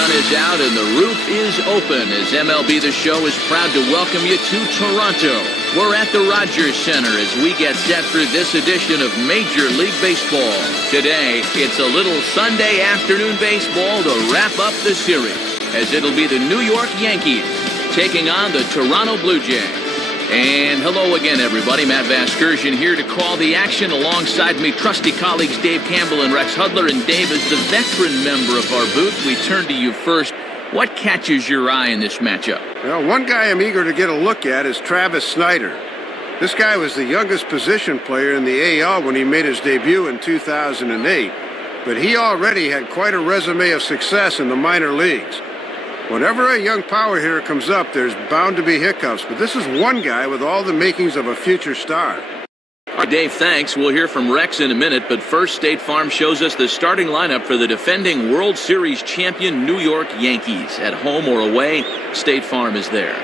sun is out and the roof is open as MLB The Show is proud to welcome you to Toronto. We're at the Rogers Center as we get set for this edition of Major League Baseball. Today, it's a little Sunday afternoon baseball to wrap up the series, as it'll be the New York Yankees taking on the Toronto Blue Jays. And hello again, everybody. Matt Vasgersian here to call the action alongside me, trusty colleagues Dave Campbell and Rex Hudler. And Dave, as the veteran member of our booth, we turn to you first. What catches your eye in this matchup? Well, one guy I'm eager to get a look at is Travis Snider. This guy was the youngest position player in the AL when he made his debut in 2008. But he already had quite a resume of success in the minor leagues. Whenever a young power hitter comes up, there's bound to be hiccups, but this is one guy with all the makings of a future star. All right, Dave, thanks. We'll hear from Rex in a minute, but first, State Farm shows us the starting lineup for the defending World Series champion New York Yankees. At home or away, State Farm is there.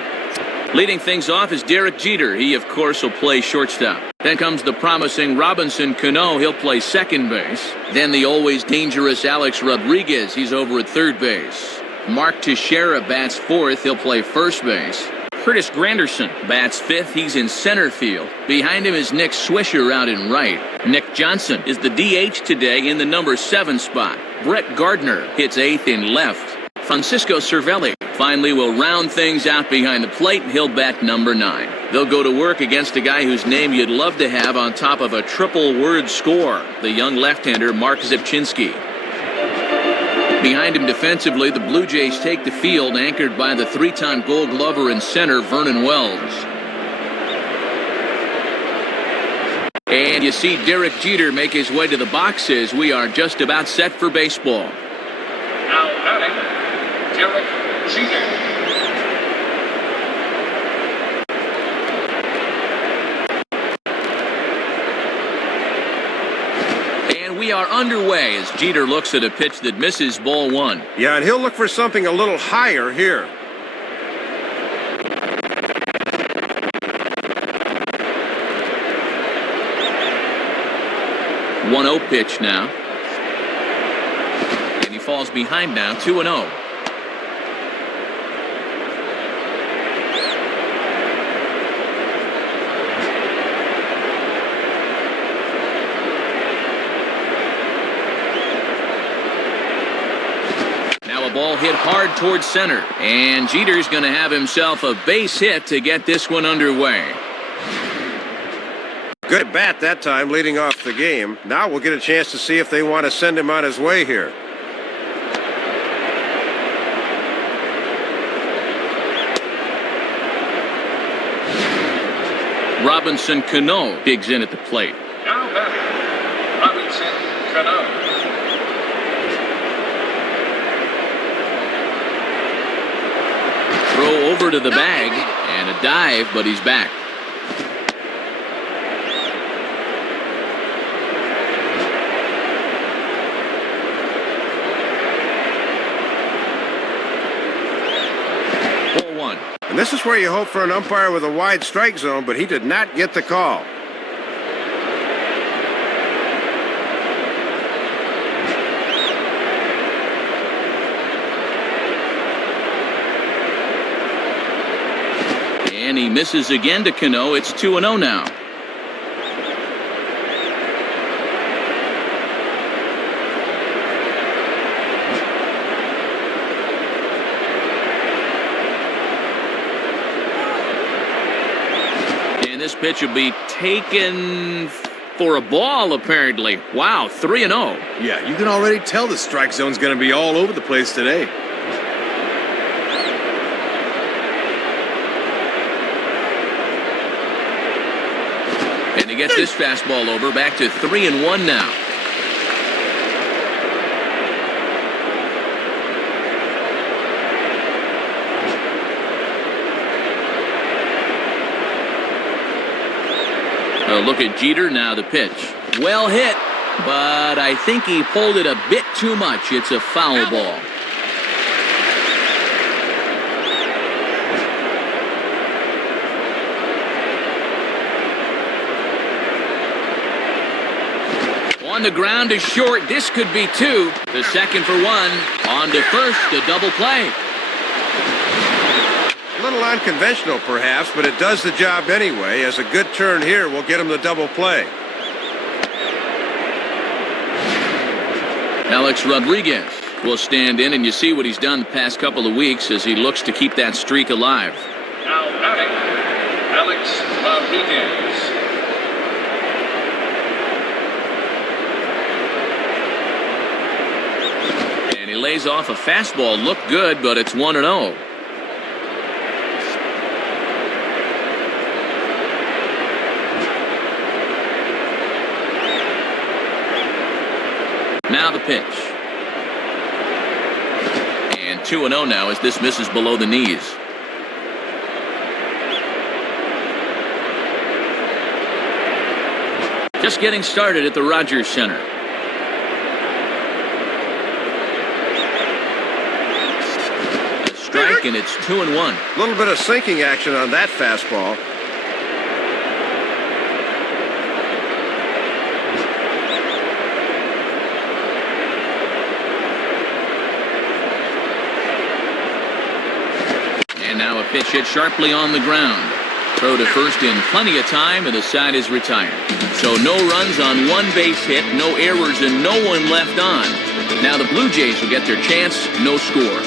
Leading things off is Derek Jeter. He, of course, will play shortstop. Then comes the promising Robinson Cano. He'll play second base. Then the always dangerous Alex Rodriguez. He's over at third base. Mark Teixeira bats fourth. He'll play first base. Curtis Granderson bats fifth. He's in center field. Behind him is Nick Swisher out in right. Nick Johnson is the DH today in the number 7 spot. Brett Gardner hits eighth in left. Francisco Cervelli finally will round things out behind the plate. He'll bat number 9. They'll go to work against a guy whose name you'd love to have on top of a triple-word score, the young left-hander Mark Zipchinski. Behind him defensively, the Blue Jays take the field, anchored by the 3-time Gold Glover in center, Vernon Wells. And you see Derek Jeter make his way to the boxes. We are just about set for baseball. Now batting, Derek Jeter. We are underway as Jeter looks at a pitch that misses ball 1. Yeah, and he'll look for something a little higher here. 1-0 pitch now. And he falls behind now, 2-0. Ball hit hard towards center, and Jeter's going to have himself a base hit to get this one underway. Good at bat that time, leading off the game. Now we'll get a chance to see if they want to send him on his way here. Robinson Cano digs in at the plate. Now batting, Robinson Cano. Throw over to the bag, and a dive, but he's back. Ball 1. And this is where you hope for an umpire with a wide strike zone, but he did not get the call. And he misses again to Cano. It's 2-0 now. And this pitch will be taken for a ball, apparently. Wow, 3-0. Yeah, you can already tell the strike zone's going to be all over the place today. And he gets this fastball over, back to 3-1 now. A look at Jeter, now the pitch. Well hit, but I think he pulled it a bit too much. It's a foul ball. On the ground is short. This could be 2. The second for 1. On to first, a double play. A little unconventional, perhaps, but it does the job anyway, as a good turn here will get him the double play. Alex Rodriguez will stand in, and you see what he's done the past couple of weeks as he looks to keep that streak alive. Now batting, Alex Rodriguez. And he lays off a fastball. Looked good, but it's 1-0. Now the pitch. And 2-0 now as this misses below the knees. Just getting started at the Rogers Center. A strike, and it's 2-1. A little bit of sinking action on that fastball. And now a pitch hit sharply on the ground. Throw to first in plenty of time, and the side is retired. So no runs on one base hit, no errors, and no one left on. Now the Blue Jays will get their chance, no score.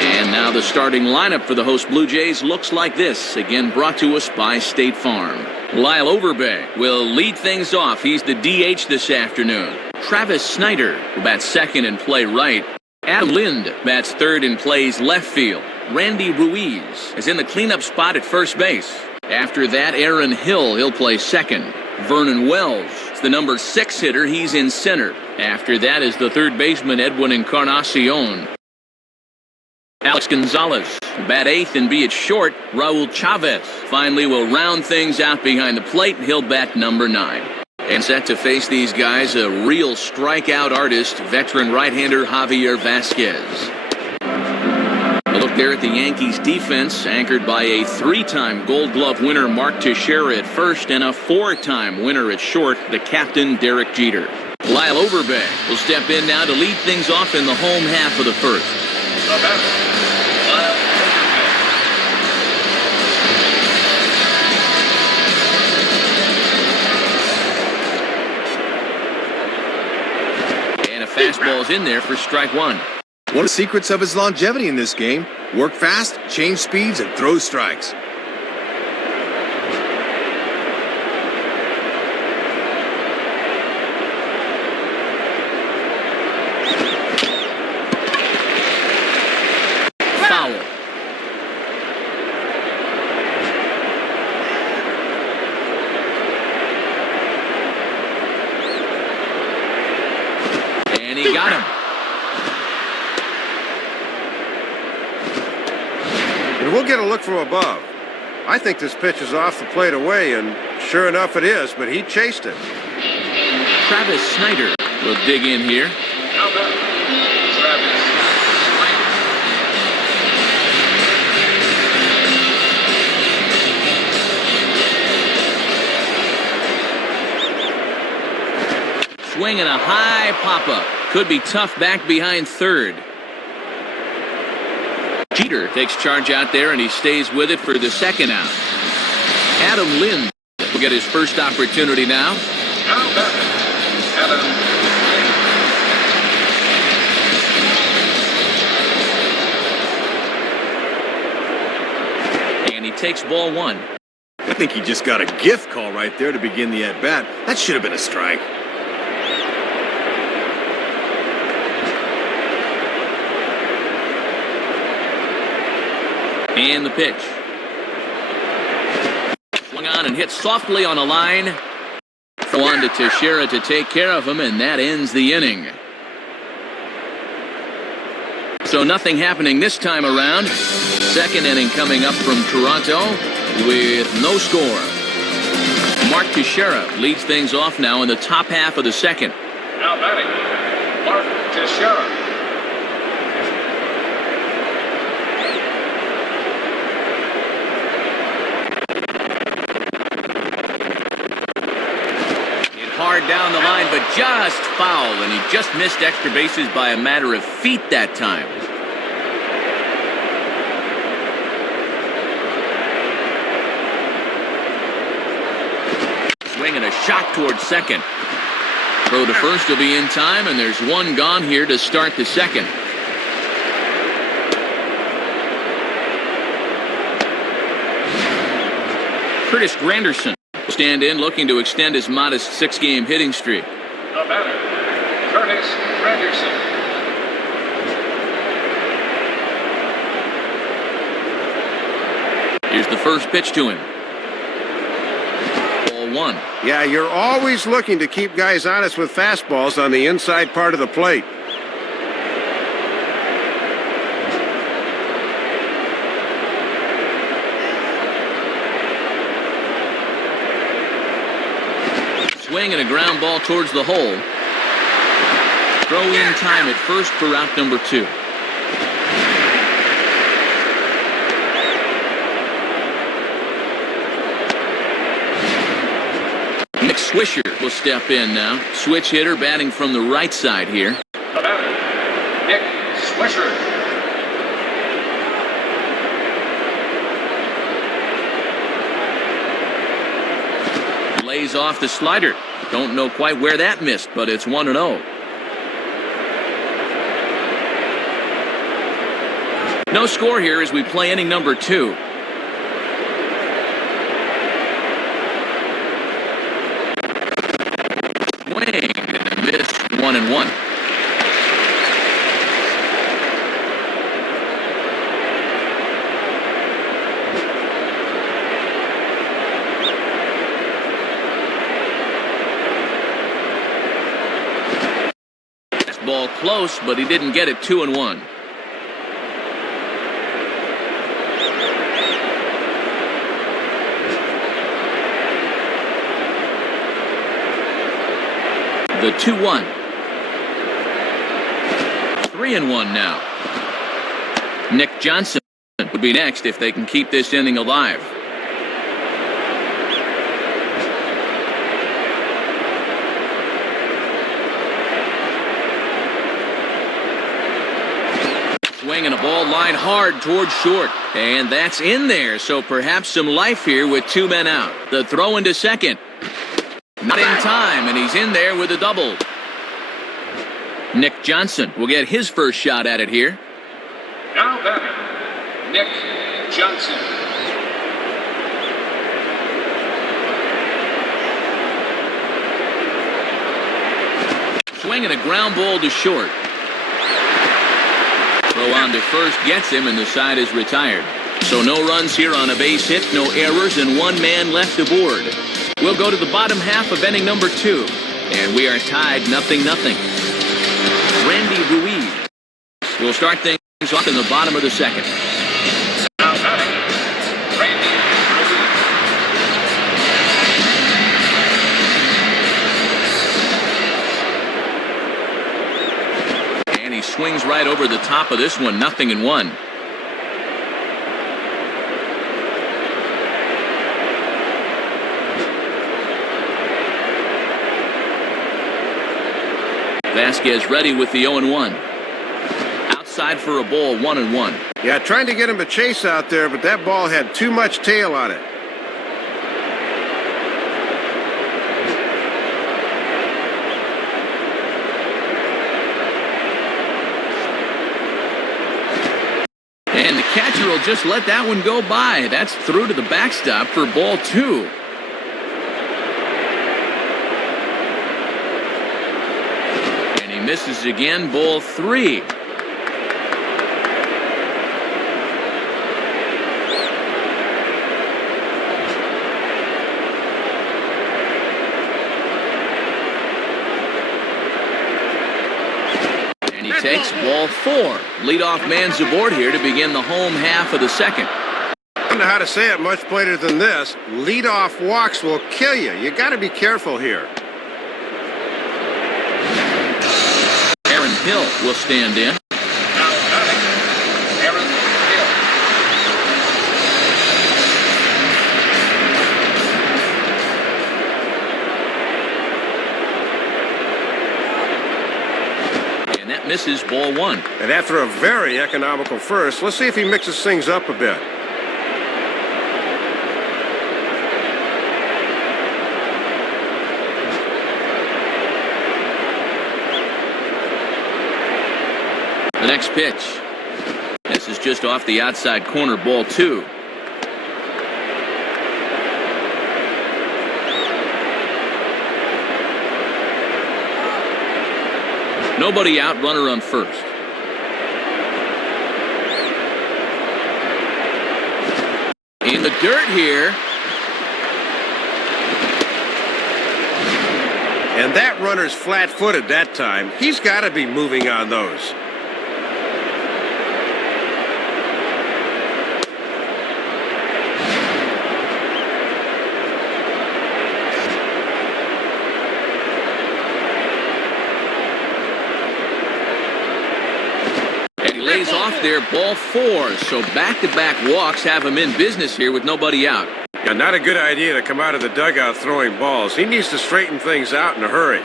And now the starting lineup for the host Blue Jays looks like this, again brought to us by State Farm. Lyle Overbay will lead things off. He's the DH this afternoon. Travis Snyder will bat second and play right. Adam Lind bats third and plays left field. Randy Ruiz is in the cleanup spot at first base. After that, Aaron Hill, he'll play second. Vernon Wells is the number 6 hitter. He's in center. After that is the third baseman, Edwin Encarnacion. Alex Gonzalez will bat 8th and be at short. Raul Chavez finally will round things out behind the plate. He'll bat number 9. And set to face these guys, a real strikeout artist, veteran right-hander Javier Vasquez. A look there at the Yankees defense, anchored by a 3-time Gold Glove winner Mark Teixeira at first and a 4-time winner at short, the captain Derek Jeter. Lyle Overbay will step in now to lead things off in the home half of the first. The batter, Lyle Overbay. Fastball's in there for strike 1. One of the secrets of his longevity in this game: work fast, change speeds, and throw strikes. Foul. And he got him. And we'll get a look from above. I think this pitch is off the plate away, and sure enough it is, but he chased it. Travis Snyder will dig in here. Now batting, Travis Snyder. Swinging a high pop-up. Could be tough back behind third. Jeter takes charge out there, and he stays with it for the second out. Adam Lind will get his first opportunity now. Now batting, Adam Lind. And he takes ball 1. I think he just got a gift call right there to begin the at-bat. That should have been a strike. And the pitch. Swung on and hit softly on a line. Throw on to Teixeira to take care of him, and that ends the inning. So nothing happening this time around. Second inning coming up from Toronto with no score. Mark Teixeira leads things off now in the top half of the second. Now batting, Mark Teixeira. Hard down the line, but just foul, and he just missed extra bases by a matter of feet that time. Swinging a shot towards second. Throw to first will be in time, and there's one gone here to start the second. Curtis Granderson will stand in, looking to extend his modest 6-game hitting streak. The batter, Curtis Granderson. Here's the first pitch to him. Ball 1. Yeah, you're always looking to keep guys honest with fastballs on the inside part of the plate. Swing and a ground ball towards the hole. Throw in time at first for out number 2. Nick Swisher will step in now. Switch hitter batting from the right side here. The batter, Nick Swisher. Lays off the slider. Don't know quite where that missed, but it's 1-0. No score here as we play inning number 2. Swing and miss, 1-1. Ball close, but he didn't get it. 2-1. The 2-1. 3-1 now. Nick Johnson would be next if they can keep this inning alive. Swinging a ball line hard towards short. And that's in there, so perhaps some life here with 2 men out. The throw into second. Not in time, and he's in there with a double. Nick Johnson will get his first shot at it here. Now batter, Nick Johnson. Swinging a ground ball to short. Throw on to first gets him, and the side is retired. So no runs here on a base hit, no errors, and 1 man left aboard. We'll go to the bottom half of inning number 2, and we are tied 0-0. Randy Ruiz will start things off in the bottom of the second. Now batting, Randy Ruiz. And he swings right over the top of this one, 0-1. Vasquez ready with the 0-1. Outside for a ball, 1-1. Yeah, trying to get him a chase out there, but that ball had too much tail on it. And the catcher will just let that one go by. That's through to the backstop for ball 2. Misses again, ball 3. And he takes ball 4. Leadoff man's aboard here to begin the home half of the second. I don't know how to say it much better than this. Leadoff walks will kill you. You got to be careful here. Hill will stand in. Now batting, Aaron Hill. misses ball one. And after a very economical first, let's see if he mixes things up a bit. The next pitch. This is just off the outside corner, ball two. Nobody out, runner on first. In the dirt here. And that runner's flat-footed that time. He's got to be moving on those. Lays off there, ball four. So back-to-back walks have him in business here with nobody out. Yeah, not a good idea to come out of the dugout throwing balls. He needs to straighten things out in a hurry.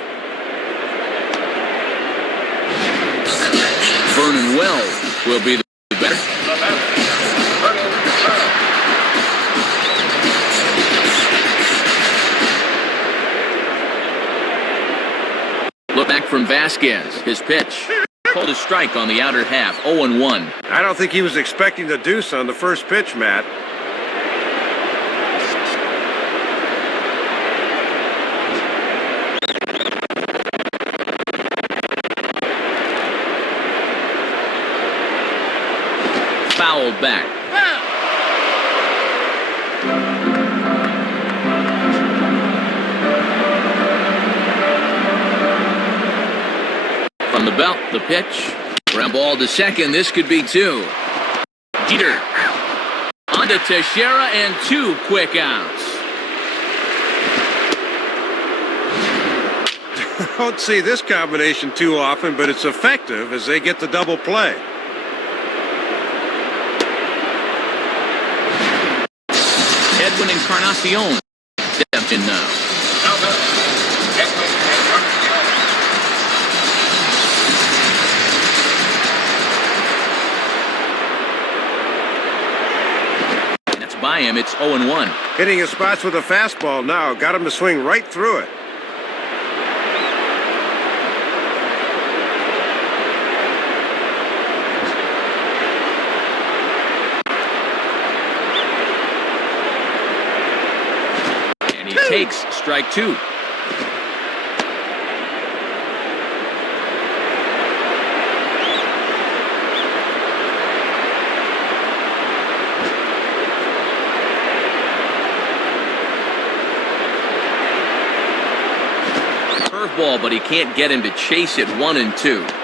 Vernon Wells will be the better. Look back from Vasquez. His pitch. Called a strike on the outer half, 0-1. I don't think he was expecting the deuce on the first pitch, Matt. Fouled back. From the belt, the pitch. Ground ball to second. This could be two. Jeter. On to Teixeira and two quick outs. Don't see this combination too often, but it's effective as they get the double play. Edwin Encarnacion steps in now. That's by him. It's 0-1. Hitting his spots with a fastball now. Got him to swing right through it. Takes strike two. Curveball, but he can't get him to chase it 1-2.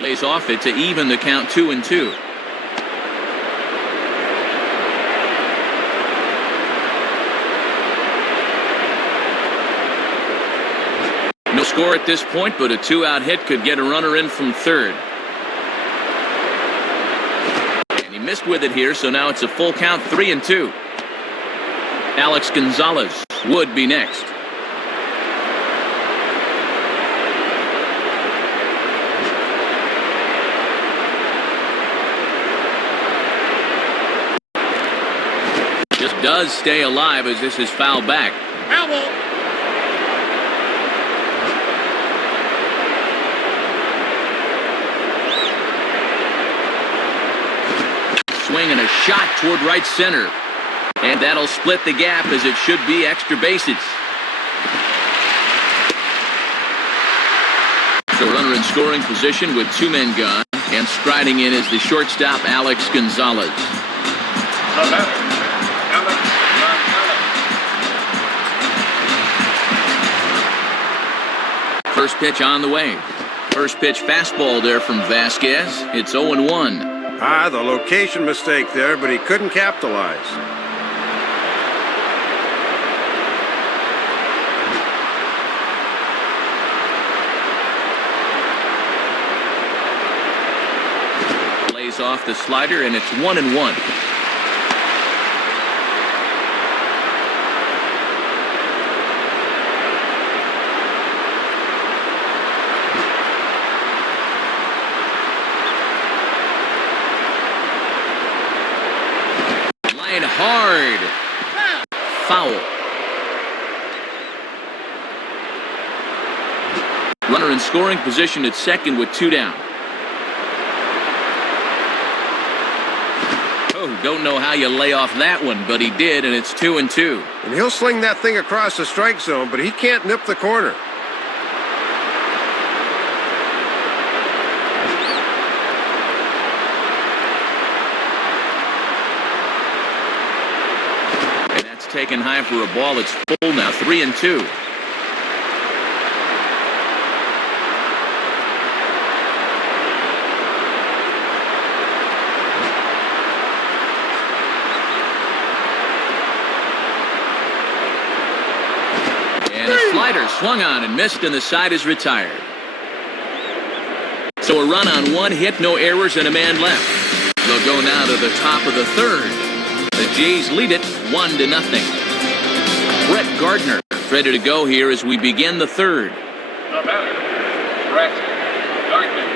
Lays off it to even the count 2-2. No score at this point, but a two-out hit could get a runner in from third. And he missed with it here, so now it's a full count, 3-2. Alex Gonzalez would be next. Just does stay alive as this is fouled back. Swing and a shot toward right center. And that'll split the gap as it should be extra bases. So runner in scoring position with two men gone. And striding in is the shortstop, Alex Gonzalez. First pitch on the way. First pitch fastball there from Vasquez. It's 0-1. The location mistake there, but he couldn't capitalize. That's off the slider, and it's 1-1. Line hard. Foul. Runner in scoring position at second with 2 down. Oh, don't know how you lay off that one, but he did, and it's 2-2. And he'll sling that thing across the strike zone, but he can't nip the corner. And that's taken high for a ball. It's full now, 3-2. Slider swung on and missed, and the side is retired. So a run on 1 hit, no errors, and a man left. They'll go now to the top of the third. The Jays lead it 1-0. Brett Gardner ready to go here as we begin the third. The batter, Brett Gardner.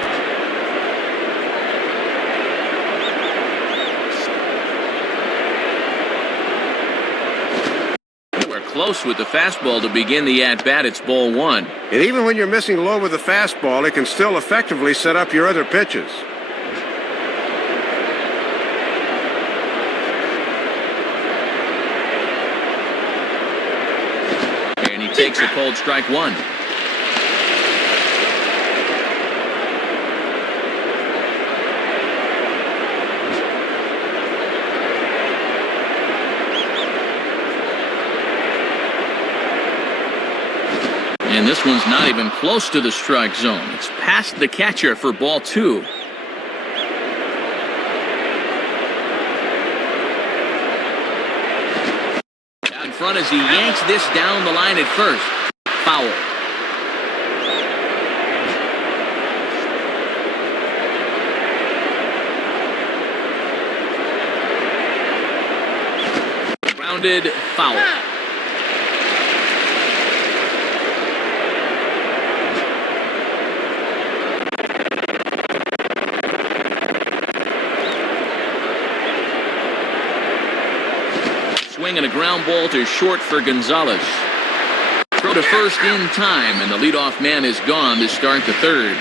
Close with the fastball to begin the at-bat. It's ball 1. And even when you're missing low with the fastball, it can still effectively set up your other pitches. And he takes a cold strike 1. And this one's not even close to the strike zone. It's past the catcher for ball 2. Out in front as he yanks this down the line at first. Foul. Grounded, foul. Swing and a ground ball to short for Gonzalez. Throw to first in time, and the leadoff man is gone to start the third.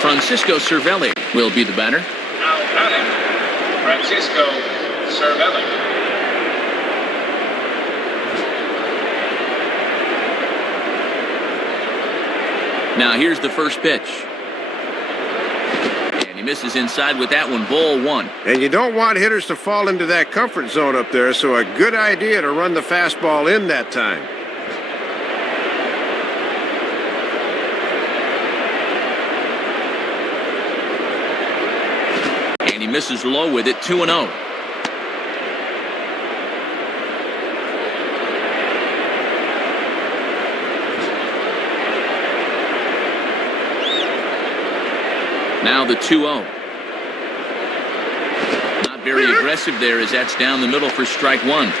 Francisco Cervelli will be the batter. Now batting, Francisco Cervelli. Now here's the first pitch. Misses inside with that one, ball 1. And you don't want hitters to fall into that comfort zone up there, so a good idea to run the fastball in that time. And he misses low with it, 2-0. Now the 2-0. Not very aggressive there as that's down the middle for strike 1.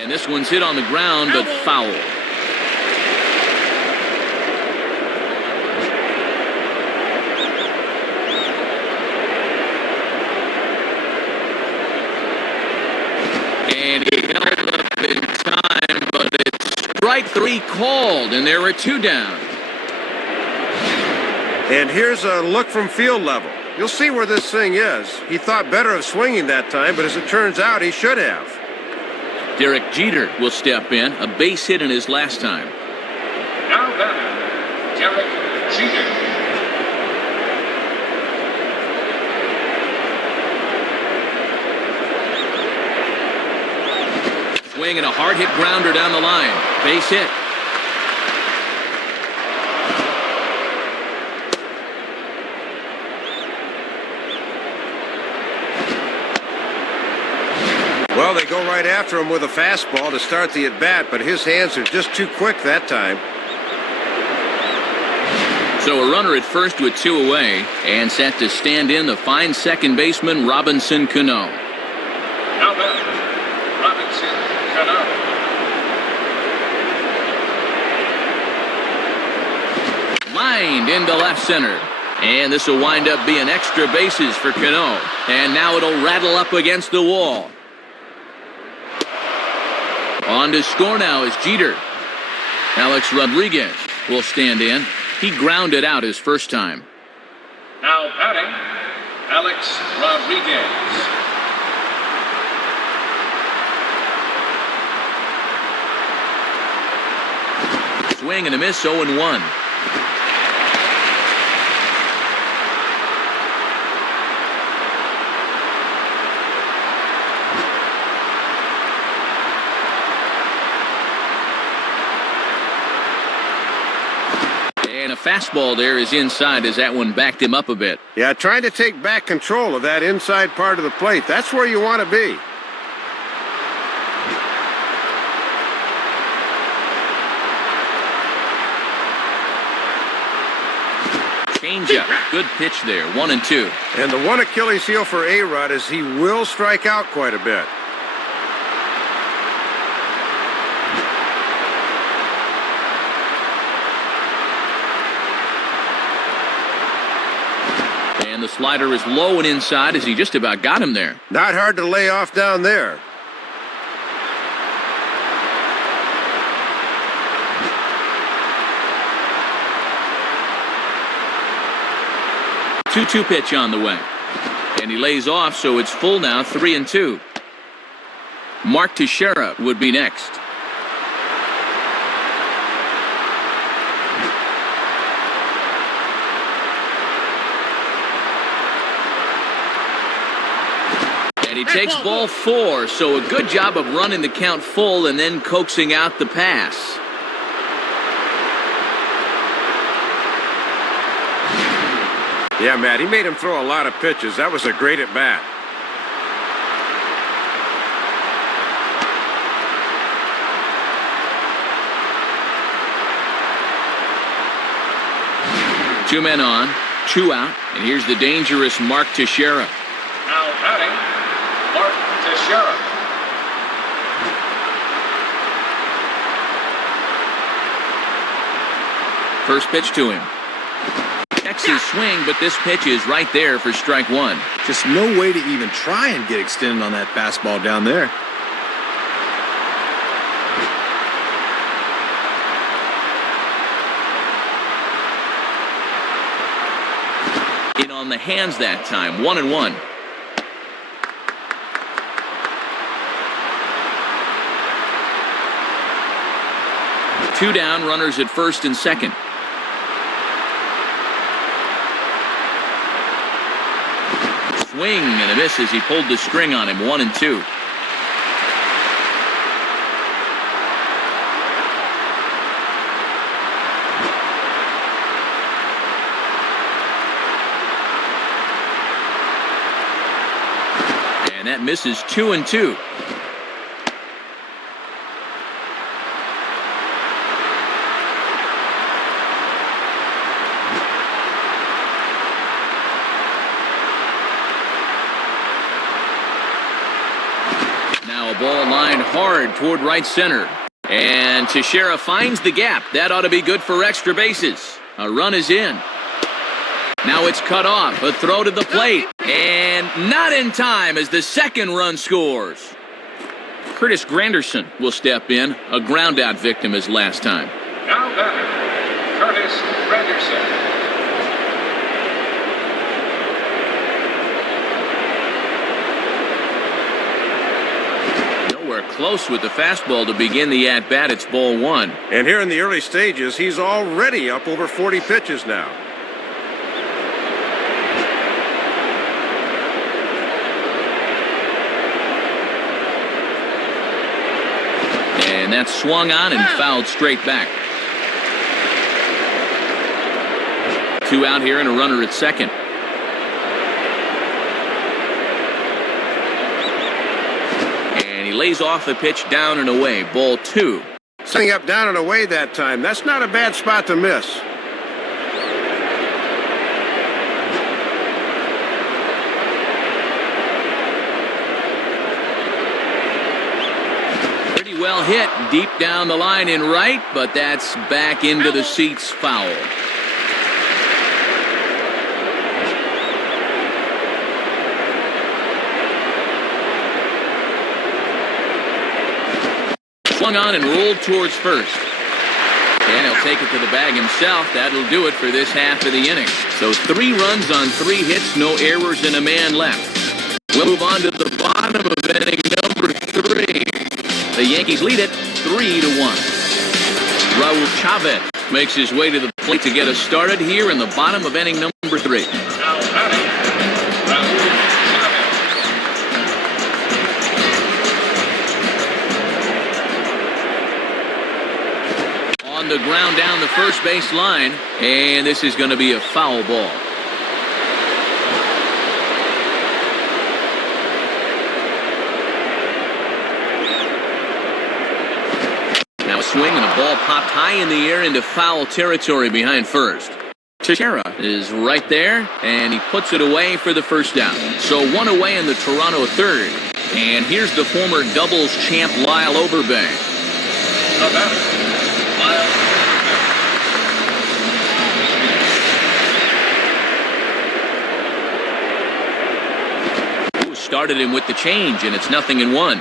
And this one's hit on the ground, but foul. And he held up in time, but it's strike 3 called, and there are 2 down. And here's a look from field level. You'll see where this thing is. He thought better of swinging that time, but as it turns out, he should have. Derek Jeter will step in, a base hit in his last time. Now batting, Derek Jeter. Swing and a hard hit grounder down the line. Base hit. Well, they go right after him with a fastball to start the at-bat, but his hands are just too quick that time. So a runner at first with 2 away, and set to stand in the fine second baseman Robinson Cano. Now batting, Robinson Cano. Lined into left center. And this will wind up being extra bases for Cano. And now it'll rattle up against the wall. On to score now is Jeter. Alex Rodriguez will stand in. He grounded out his first time. Now batting, Alex Rodriguez. Swing and a miss, 0-1. And a fastball there is inside as that one backed him up a bit. Yeah, trying to take back control of that inside part of the plate. That's where you want to be. Changeup. Good pitch there. 1-2. And the one Achilles heel for A-Rod is he will strike out quite a bit. And the slider is low and inside as he just about got him there. Not hard to lay off down there. Two pitch on the way. And he lays off, so it's full now, 3-2. Mark Teixeira would be next. And he takes ball 4, so a good job of running the count full and then coaxing out the pass. Yeah, Matt, he made him throw a lot of pitches. That was a great at-bat. Two men on, 2 out, and here's the dangerous Mark Teixeira. Now batting, Mark Teixeira. First pitch to him. His swing, but this pitch is right there for strike 1. Just no way to even try and get extended on that fastball down there. In on the hands that time, 1-1. Two down, runners at first and second. Swing and a miss as he pulled the string on him, 1-2. And that misses, 2-2. Now a ball lined hard toward right center. And Teixeira finds the gap. That ought to be good for extra bases. A run is in. Now it's cut off. A throw to the plate. And not in time as the second run scores. Curtis Granderson will step in. A ground-out victim as last time. Now batting, Curtis Granderson. Close with the fastball to begin the at-bat. It's ball 1. And here in the early stages, he's already up over 40 pitches now. And that's swung on and fouled straight back. 2 out here and a runner at second. he lays off the pitch down and away. Ball 2. Setting up down and away that time. That's not a bad spot to miss. Pretty well hit deep down the line in right, but that's back into the seats, foul. Swung on and rolled towards first. And he'll take it to the bag himself. That'll do it for this half of the inning. So 3 runs on 3 hits, no errors, and a man left. We'll move on to the bottom of inning number 3. The Yankees lead it 3-1. Raul Chavez makes his way to the plate to get us started here in the bottom of inning number 3. Now batting, Raul Chavez. On the ground down the first base line, and this is going to be a foul ball. Now a swing and a ball popped high in the air into foul territory behind first. Teixeira is right there, and he puts it away for the first down. So 1 away in the Toronto third. And here's the former doubles champ Lyle Overbank. The batter, Lyle Overbank. Started him with the change, and it's 0-1.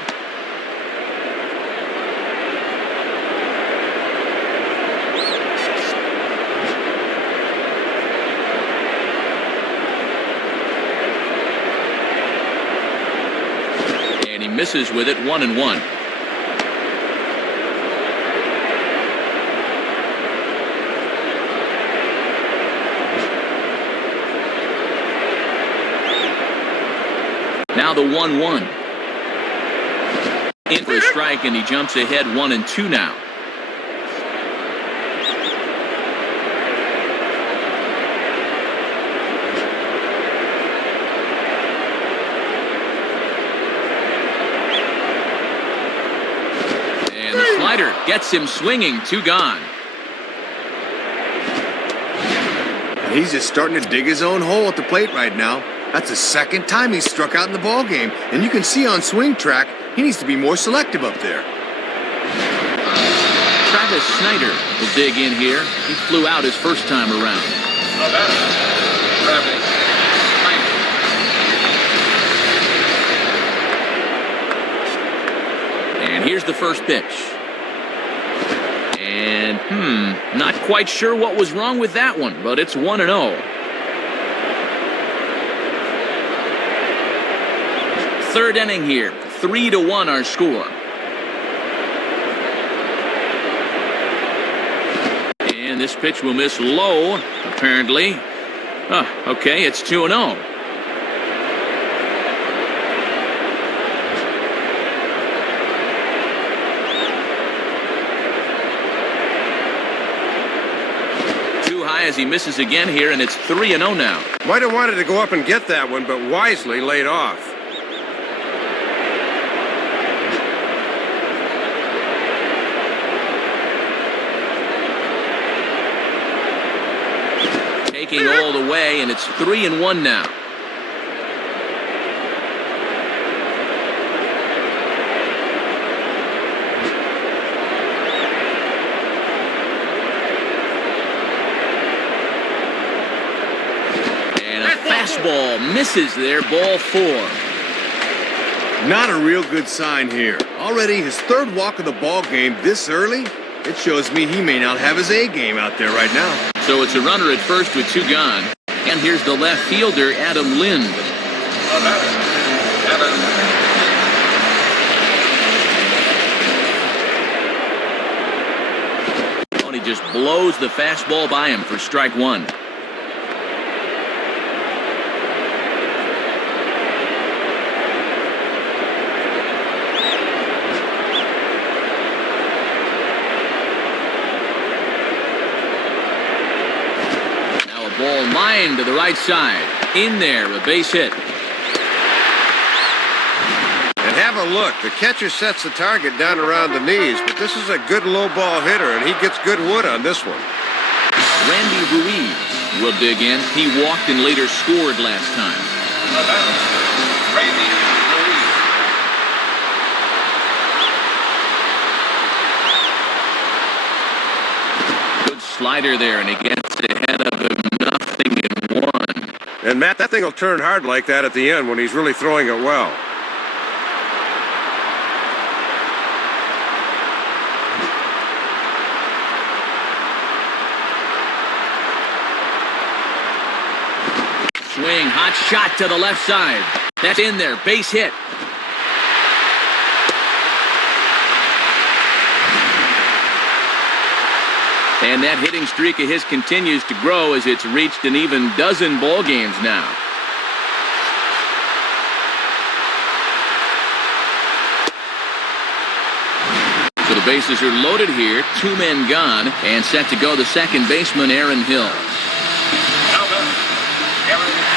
And he misses with it, 1-1. Now the 1-1. In for a strike, and he jumps ahead 1-2 now. And the slider gets him swinging, 2 gone. He's just starting to dig his own hole at the plate right now. That's the second time he's struck out in the ball game, and you can see on swing track he needs to be more selective up there. Travis Snyder will dig in here. He flew out his first time around. The batter, Travis Snyder. And here's the first pitch. And, not quite sure what was wrong with that one, but it's 1-0. Third inning here, 3-1 our score. And this pitch will miss low, apparently. Okay, it's 2-0. Too high as he misses again here, and it's 3-0 now. Might have wanted to go up and get that one, but wisely laid off. Taking all the way, and it's 3-1 now. And a fastball misses there, ball 4. Not a real good sign here. Already his 3rd walk of the ball game this early. It shows me he may not have his A game out there right now. So it's a runner at first with 2 gone. And here's the left fielder, Adam Lind. The batter, Adam Lind. And he just blows the fastball by him for strike 1. Ball lined to the right side. In there, a base hit. And have a look. The catcher sets the target down around the knees, but this is a good low ball hitter, and he gets good wood on this one. Randy Ruiz will dig in. He walked and later scored last time. The batter, Randy Ruiz. Good slider there, and he gets ahead of him 0-1. And, Matt, that thing will turn hard like that at the end when he's really throwing it well. Swing, hot shot to the left side. That's in there, base hit. And that hitting streak of his continues to grow as it's reached an even dozen ball games now. So the bases are loaded here, 2 men gone, and set to go the second baseman, Aaron Hill. Now batter, Aaron Hill.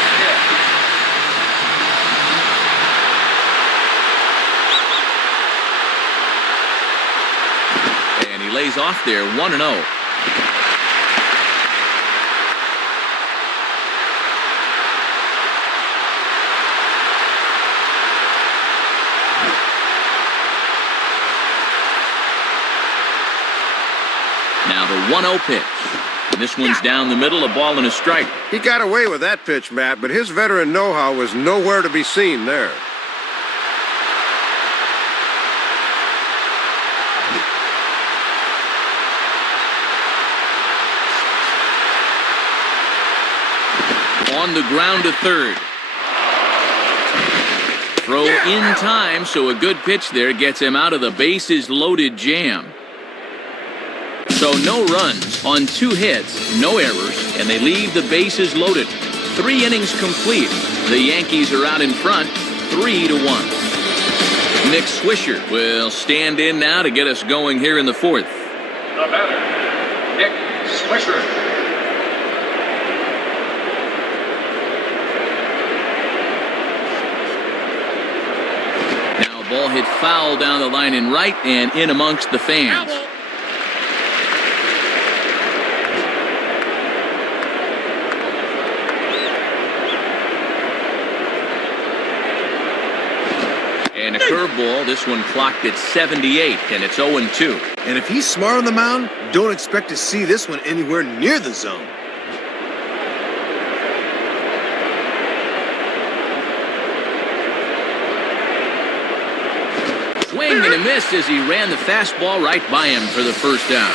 And he lays off there, 1-0. Now the 1-0 pitch. And this one's down the middle, a ball and a strike. He got away with that pitch, Matt, but his veteran know-how was nowhere to be seen there. On the ground to third. Throw in time, so a good pitch there gets him out of the bases loaded jam. So no runs on 2 hits, no errors, and they leave the bases loaded. 3 innings complete. The Yankees are out in front, 3-1. Nick Swisher will stand in now to get us going here in the 4th. The batter, Nick Swisher. Ball hit foul down the line in right and in amongst the fans. And a curveball, this one clocked at 78, and it's 0-2. And if he's smart on the mound, don't expect to see this one anywhere near the zone. Swing and a miss as he ran the fastball right by him for the first out.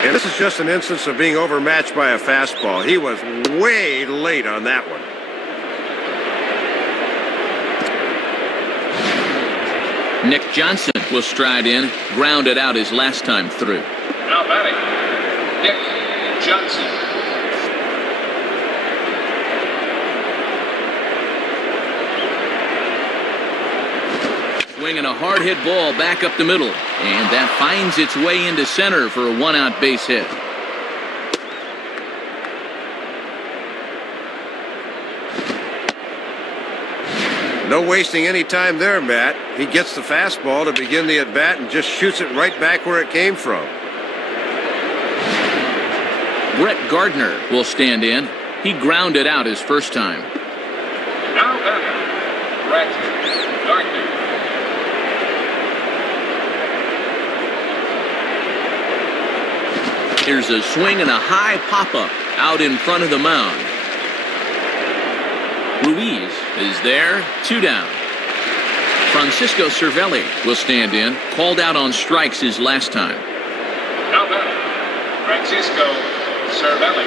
And this is just an instance of being overmatched by a fastball. He was way late on that one. Nick Johnson will stride in, grounded out his last time through. Now batting, Nick Johnson. Swinging a hard hit ball back up the middle, and that finds its way into center for a 1-out base hit. No wasting any time there, Matt. He gets the fastball to begin the at-bat and just shoots it right back where it came from. Brett Gardner will stand in. He grounded out his first time. Now batter, Brett Gardner. Here's a swing and a high pop-up out in front of the mound. Ruiz is there, 2 down. Francisco Cervelli will stand in, called out on strikes his last time. Now batter, Francisco Cervelli.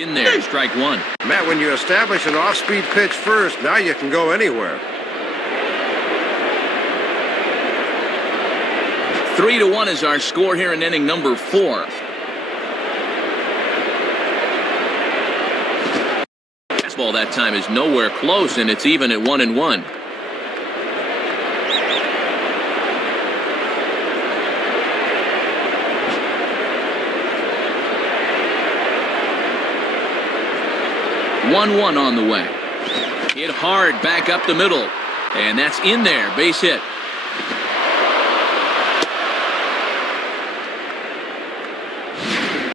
In there, strike 1. Matt, when you establish an off-speed pitch first, now you can go anywhere. 3-1 is our score here in inning number 4. Fastball that time is nowhere close, and it's even at 1-1. 1-1 on the way. Hit hard back up the middle. And that's in there. Base hit.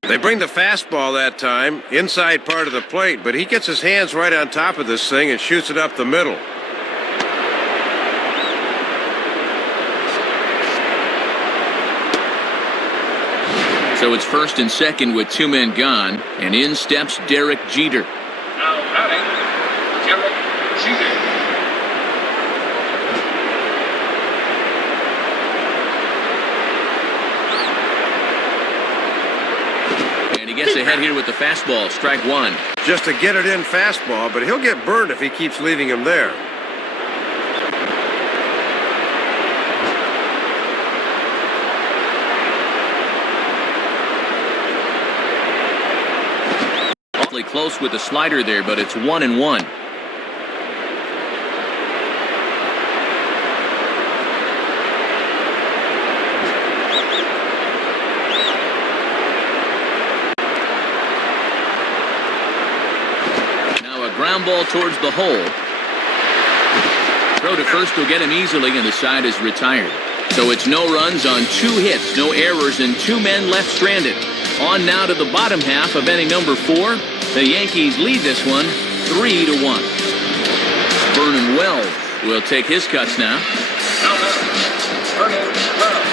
They bring the fastball that time, inside part of the plate, but he gets his hands right on top of this thing and shoots it up the middle. So it's first and second with 2 men gone, and in steps Derek Jeter. Now batting, Derek Jeter. Gets ahead here with the fastball. Strike one. Just a get it in fastball, but he'll get burned if he keeps leaving him there. Awfully close with the slider there, but it's 1-1. Ground ball towards the hole. Throw to first will get him easily, and the side is retired. So it's no runs on 2 hits, no errors, and 2 men left stranded. On now to the bottom half of inning number 4. The Yankees lead this one 3-1. Vernon Wells will take his cuts now. Vernon Wells.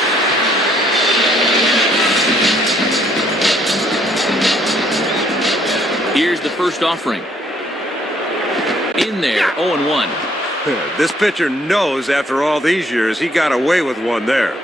Here's the first offering. In there, 0-1. This pitcher knows after all these years he got away with one there.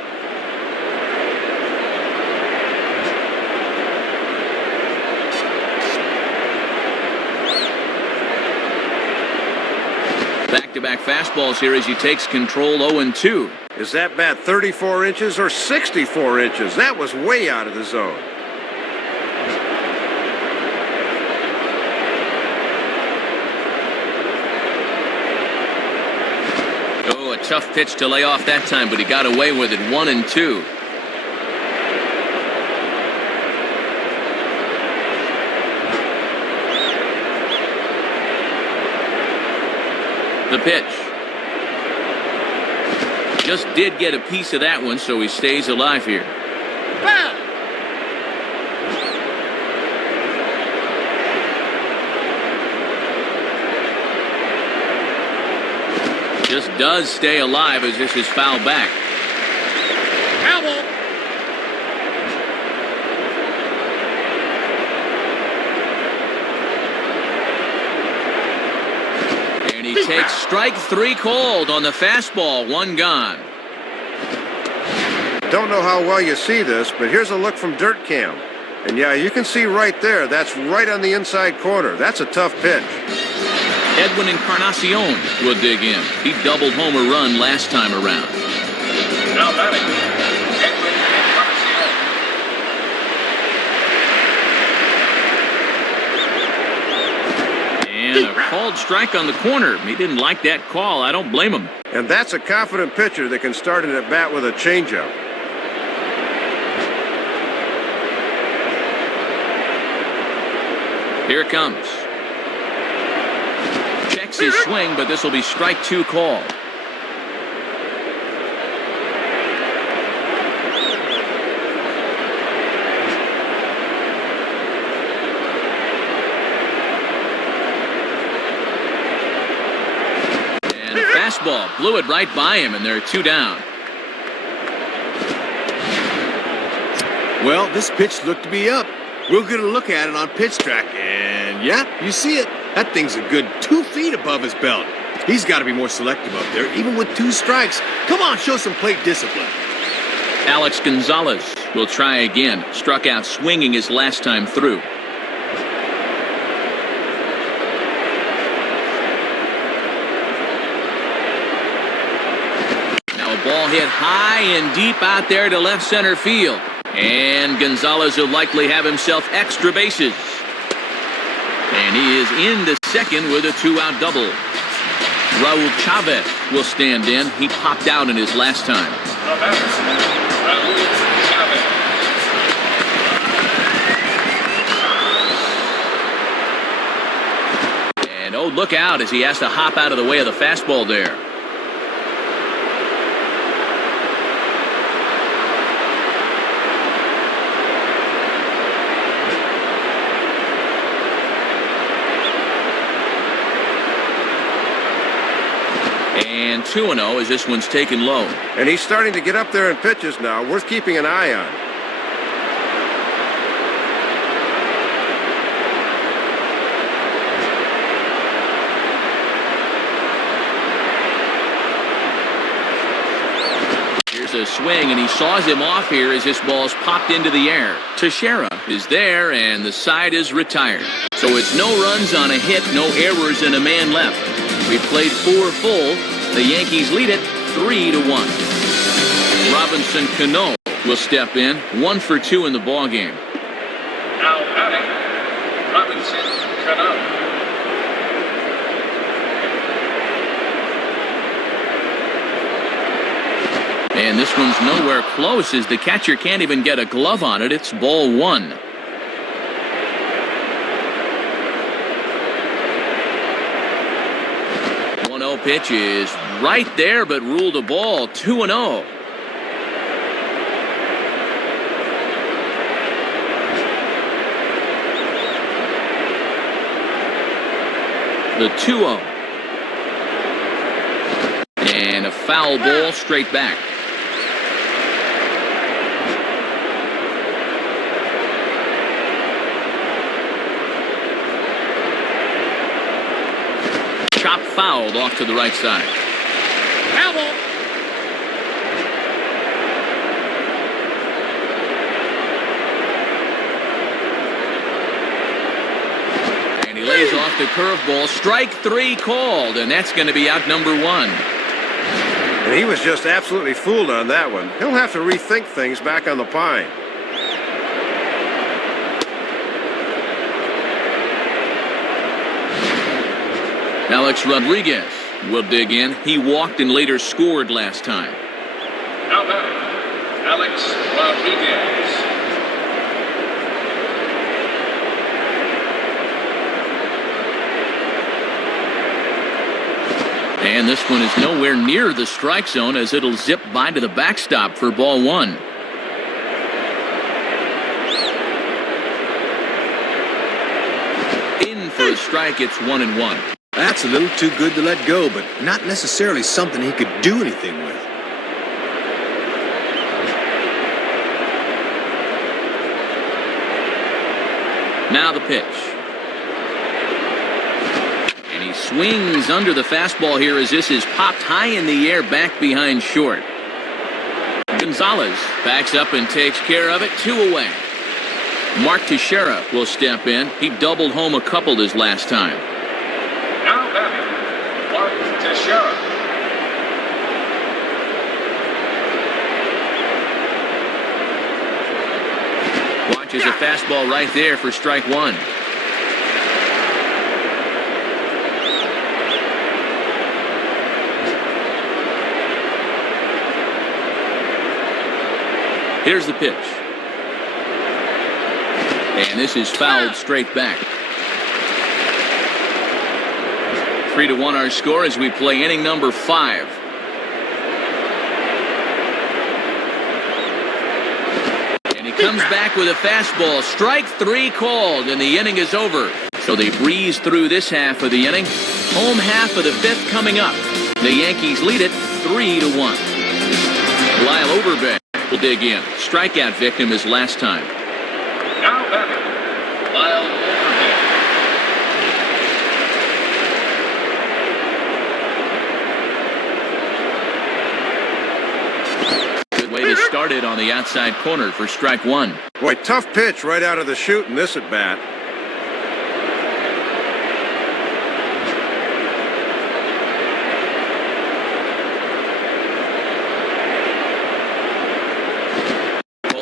Back-to-back fastballs here as he takes control. 0-2. Is that bat 34 inches or 64 inches? That was way out of the zone. Tough pitch to lay off that time, but he got away with it. 1-2. The pitch. Just did get a piece of that one, so he stays alive here. Just does stay alive as this is fouled back. And he takes strike 3 called on the fastball. 1 gone. Don't know how well you see this, but here's a look from Dirt Cam. And yeah, you can see right there, that's right on the inside corner. That's a tough pitch. Edwin Encarnacion will dig in. He doubled home a run last time around. Now batting, Edwin Encarnacion. And a called strike on the corner. He didn't like that call. I don't blame him. And that's a confident pitcher that can start an at-bat with a changeup. Here it comes. Checks his swing, but this will be strike 2 call. And a fastball blew it right by him, and there are 2 down. Well, this pitch looked to be up. We'll get a look at it on pitch track, and yeah, you see it. That thing's a good 2 feet above his belt. He's got to be more selective up there, even with 2 strikes. Come on, show some plate discipline. Alex Gonzalez will try again. Struck out swinging his last time through. Now a ball hit high and deep out there to left center field. And Gonzalez will likely have himself extra bases. And he is into second with a 2-out double. Raul Chavez will stand in. He popped out in his last time. Raul Chavez. And oh, look out as he has to hop out of the way of the fastball there. And 2-0 as this one's taken low. And he's starting to get up there in pitches now, worth keeping an eye on. Here's a swing, and he saws him off here as this ball's popped into the air. Teixeira is there, and the side is retired. So it's no runs on a hit, no errors, and a man left. We've played 4 full. The Yankees lead it 3-1. Robinson Cano will step in, 1 for 2 in the ball game. Now batting, Robinson Cano. And this one's nowhere close as the catcher can't even get a glove on it. It's ball 1. Pitch is right there, but ruled a ball. 2-0. The 2-0. And a foul ball straight back. Chop fouled off to the right side. Foul ball. And he lays off the curveball. Strike 3 called, and that's going to be out number 1. And he was just absolutely fooled on that one. He'll have to rethink things back on the pine. Alex Rodriguez will dig in. He walked and later scored last time. Now batting, Alex Rodriguez. And this one is nowhere near the strike zone as it'll zip by to the backstop for ball 1. In for a strike, it's 1-1. That's a little too good to let go, but not necessarily something he could do anything with. Now the pitch. And he swings under the fastball here as this is popped high in the air back behind short. Gonzalez backs up and takes care of it. 2 away. Mark Teixeira will step in. He doubled home a couple his last time. Now batting, Mark Teixeira. Watches a fastball right there for strike 1. Here's the pitch. And this is fouled straight back. 3-1 our score as we play inning number 5. And he comes back with a fastball. Strike 3 called, and the inning is over. So they breeze through this half of the inning. Home half of the 5th coming up. The Yankees lead it 3-1. Lyle Overbeck will dig in. Strikeout victim his last time. Now batting, Lyle Overbeck. Good way to start it on the outside corner for strike 1. Boy, tough pitch right out of the chute in this at-bat.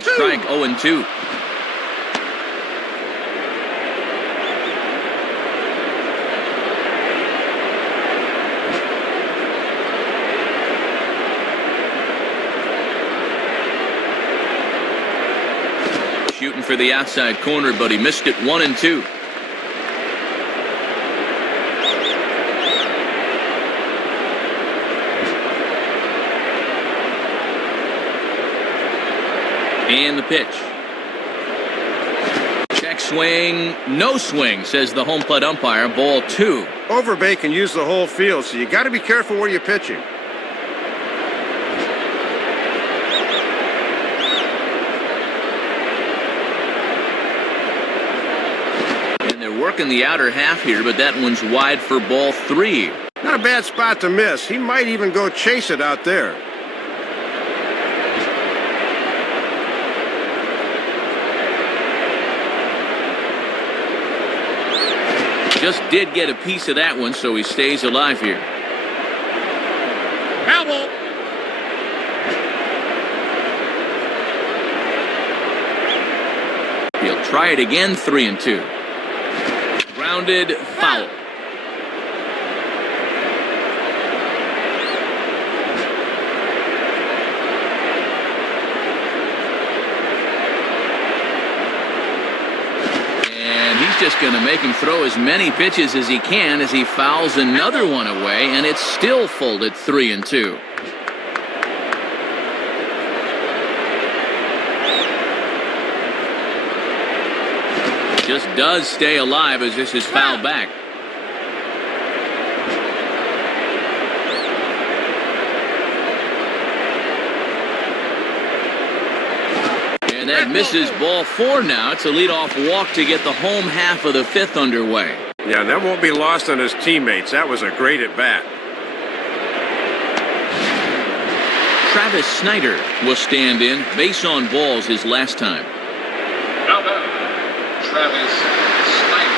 Strike 0-2. Shooting for the outside corner, but he missed it. 1-2. And the pitch. Check swing, no swing, says the home plate umpire. Ball 2. Overbay can use the whole field, so you got to be careful where you're pitching. And they're working the outer half here, but that one's wide for ball 3. Not a bad spot to miss. He might even go chase it out there. Just did get a piece of that one, so he stays alive here. Foul ball. He'll try it again, 3-2. Grounded, foul. Just going to make him throw as many pitches as he can as he fouls another one away, and it's still folded 3-2. Just does stay alive as this is fouled back. And that misses ball 4 now. It's a leadoff walk to get the home half of the 5th underway. Yeah, that won't be lost on his teammates. That was a great at-bat. Travis Snyder will stand in. Base on balls his last time. Now batting, Travis Snyder.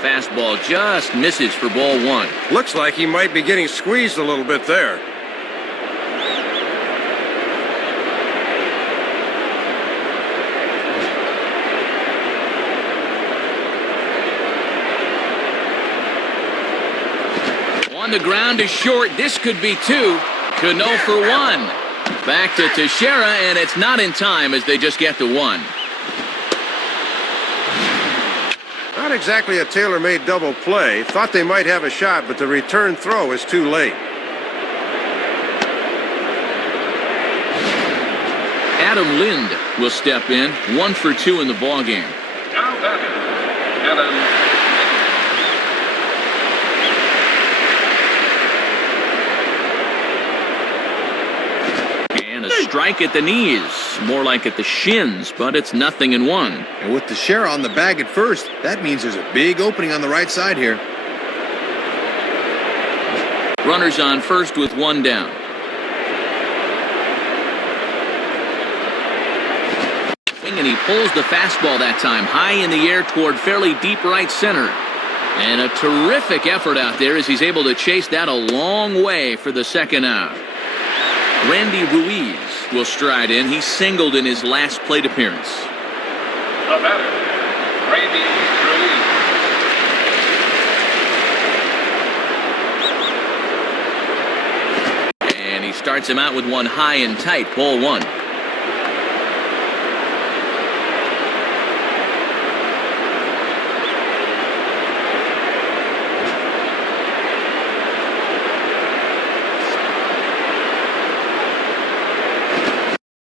Fastball just misses for ball 1. Looks like he might be getting squeezed a little bit there. On the ground to short. This could be 2. Cano for 1. Back to Teixeira, and it's not in time as they just get to 1. Not exactly a tailor-made double play. Thought they might have a shot, but the return throw is too late. Adam Lind will step in. 1 for 2 in the ballgame. Now batting, Adam Lind. And a strike at the knees. More like at the shins, but it's 0-1. And with Teixeira on the bag at first, that means there's a big opening on the right side here. Runners on first with 1 down. And he pulls the fastball that time high in the air toward fairly deep right center. And a terrific effort out there as he's able to chase that a long way for the 2nd out. Randy Ruiz will stride in. He singled in his last plate appearance. The batter, Randy Ruiz. And he starts him out with 1 high and tight. Ball 1.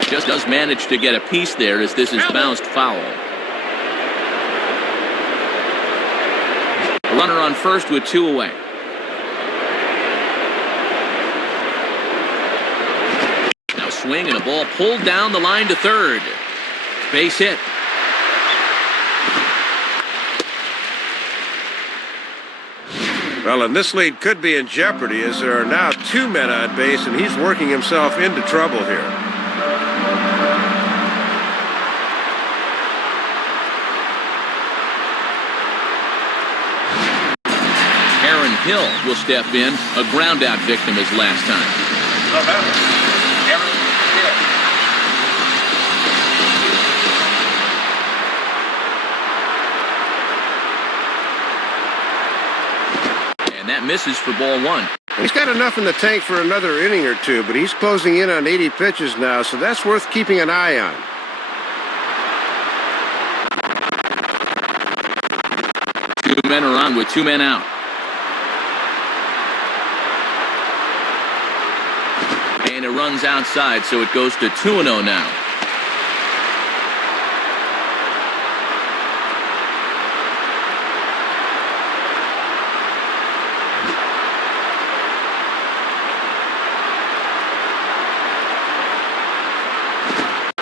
Just does manage to get a piece there as this is bounced foul. A runner on first with 2 away. Now swing and a ball pulled down the line to third. Base hit. Well, and this lead could be in jeopardy as there are now 2 men on base, and he's working himself into trouble here. Hill will step in, a ground-out victim his last time. The batter, Aaron Hill. And that misses for ball 1. He's got enough in the tank for another inning or 2, but he's closing in on 80 pitches now, so that's worth keeping an eye on. Two men are on with 2 men out. And it runs outside, so it goes to 2-0 now.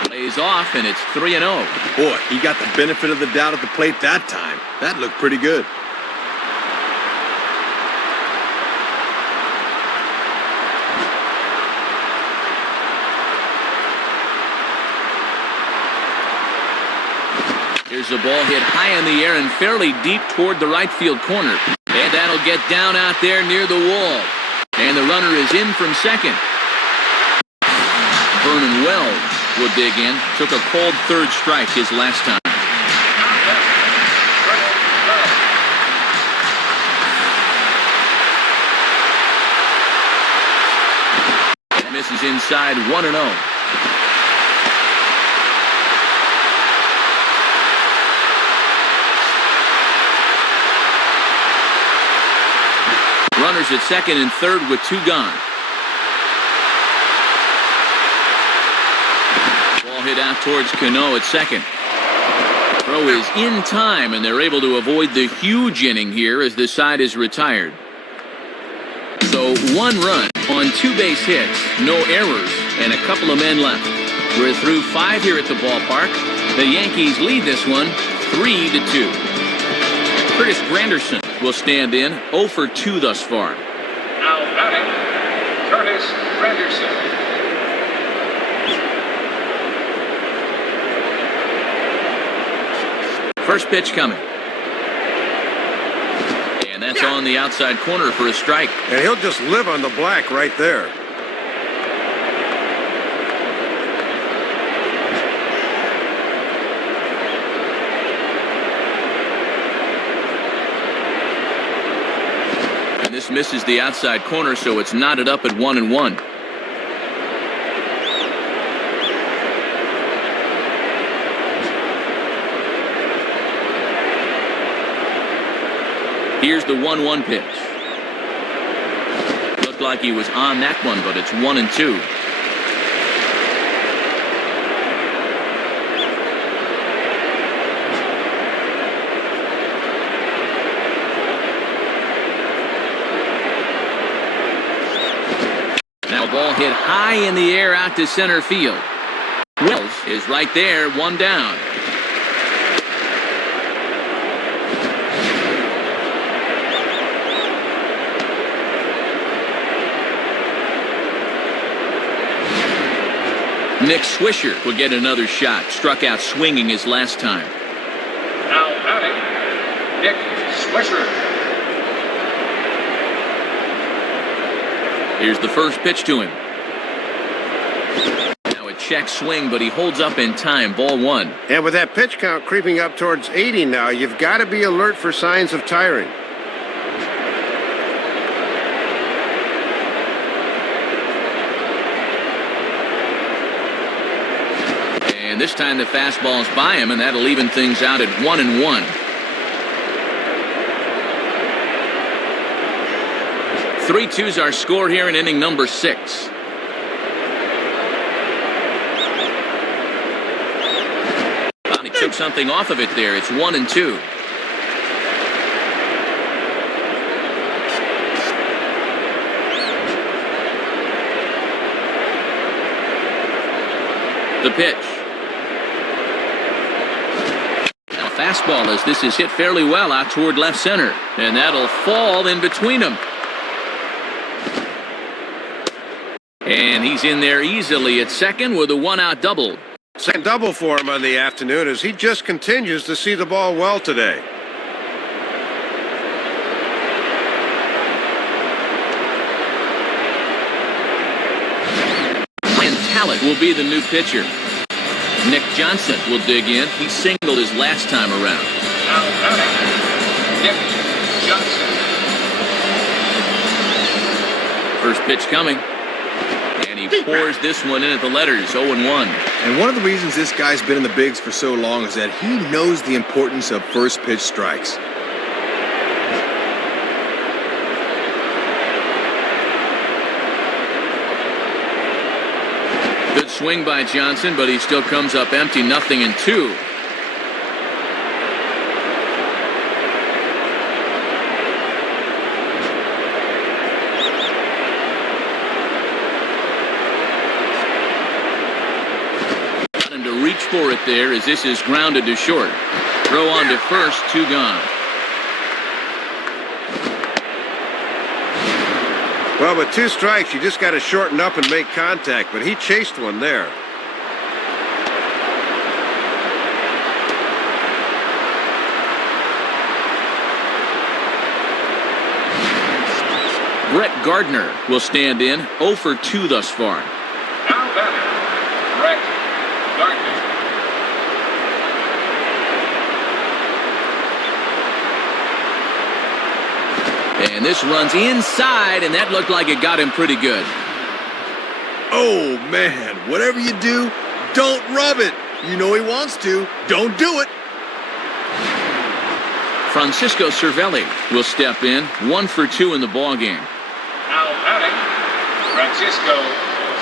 Lays off, and it's 3-0. Boy, he got the benefit of the doubt at the plate that time. That looked pretty good. Here's a ball hit high in the air and fairly deep toward the right field corner. And that'll get down out there near the wall. And the runner is in from second. Vernon Wells will dig in. Took a cold third strike his last time. That misses inside 1-0. Runners at second and third with 2 gone. Ball hit out towards Cano at second. Throw is in time, and they're able to avoid the huge inning here as the side is retired. So 1 run on 2 base hits, no errors, and a couple of men left. We're through 5 here at the ballpark. The Yankees lead this one 3-2. Curtis Granderson will stand in, 0 for 2 thus far. Now batting, Curtis Granderson. First pitch coming. And that's on the outside corner for a strike. And he'll just live on the black right there. This misses the outside corner, so it's knotted up at 1-1. Here's the 1-1 pitch. Looked like he was on that one, but it's 1-2. Ball hit high in the air out to center field. Wells is right there, 1 down. Nick Swisher will get another shot. Struck out swinging his last time. Now batting, Nick Swisher. Here's the first pitch to him. Now a check swing, but he holds up in time. Ball 1. And with that pitch count creeping up towards 80 now, you've got to be alert for signs of tiring. And this time the fastball's by him, and that'll even things out at 1-1. 3-2's our score here in inning number 6. He took something off of it there. It's 1-2. The pitch. Now fastball as this is hit fairly well out toward left center. And that'll fall in between them. And he's in there easily at second with a 1-out double. Second double for him on the afternoon as he just continues to see the ball well today. And Talent will be the new pitcher. Nick Johnson will dig in. He singled his last time around. Now batting, Nick Johnson. First pitch coming. And he pours this one in at the letters, 0-1. And one of the reasons this guy's been in the bigs for so long is that he knows the importance of first pitch strikes. swing by Johnson, but he still comes up empty, 0-2. To reach for it there as this is grounded to short. Throw on to first, 2 gone. Well, with 2 strikes, you just got to shorten up and make contact, but he chased one there. Brett Gardner will stand in, 0 for 2 thus far. Now batting, Brett Gardner. And this runs inside, and that looked like it got him pretty good. Oh, man, whatever you do, don't rub it. You know he wants to. Don't do it. Francisco Cervelli will step in, 1 for 2 in the ballgame. Now batting, Francisco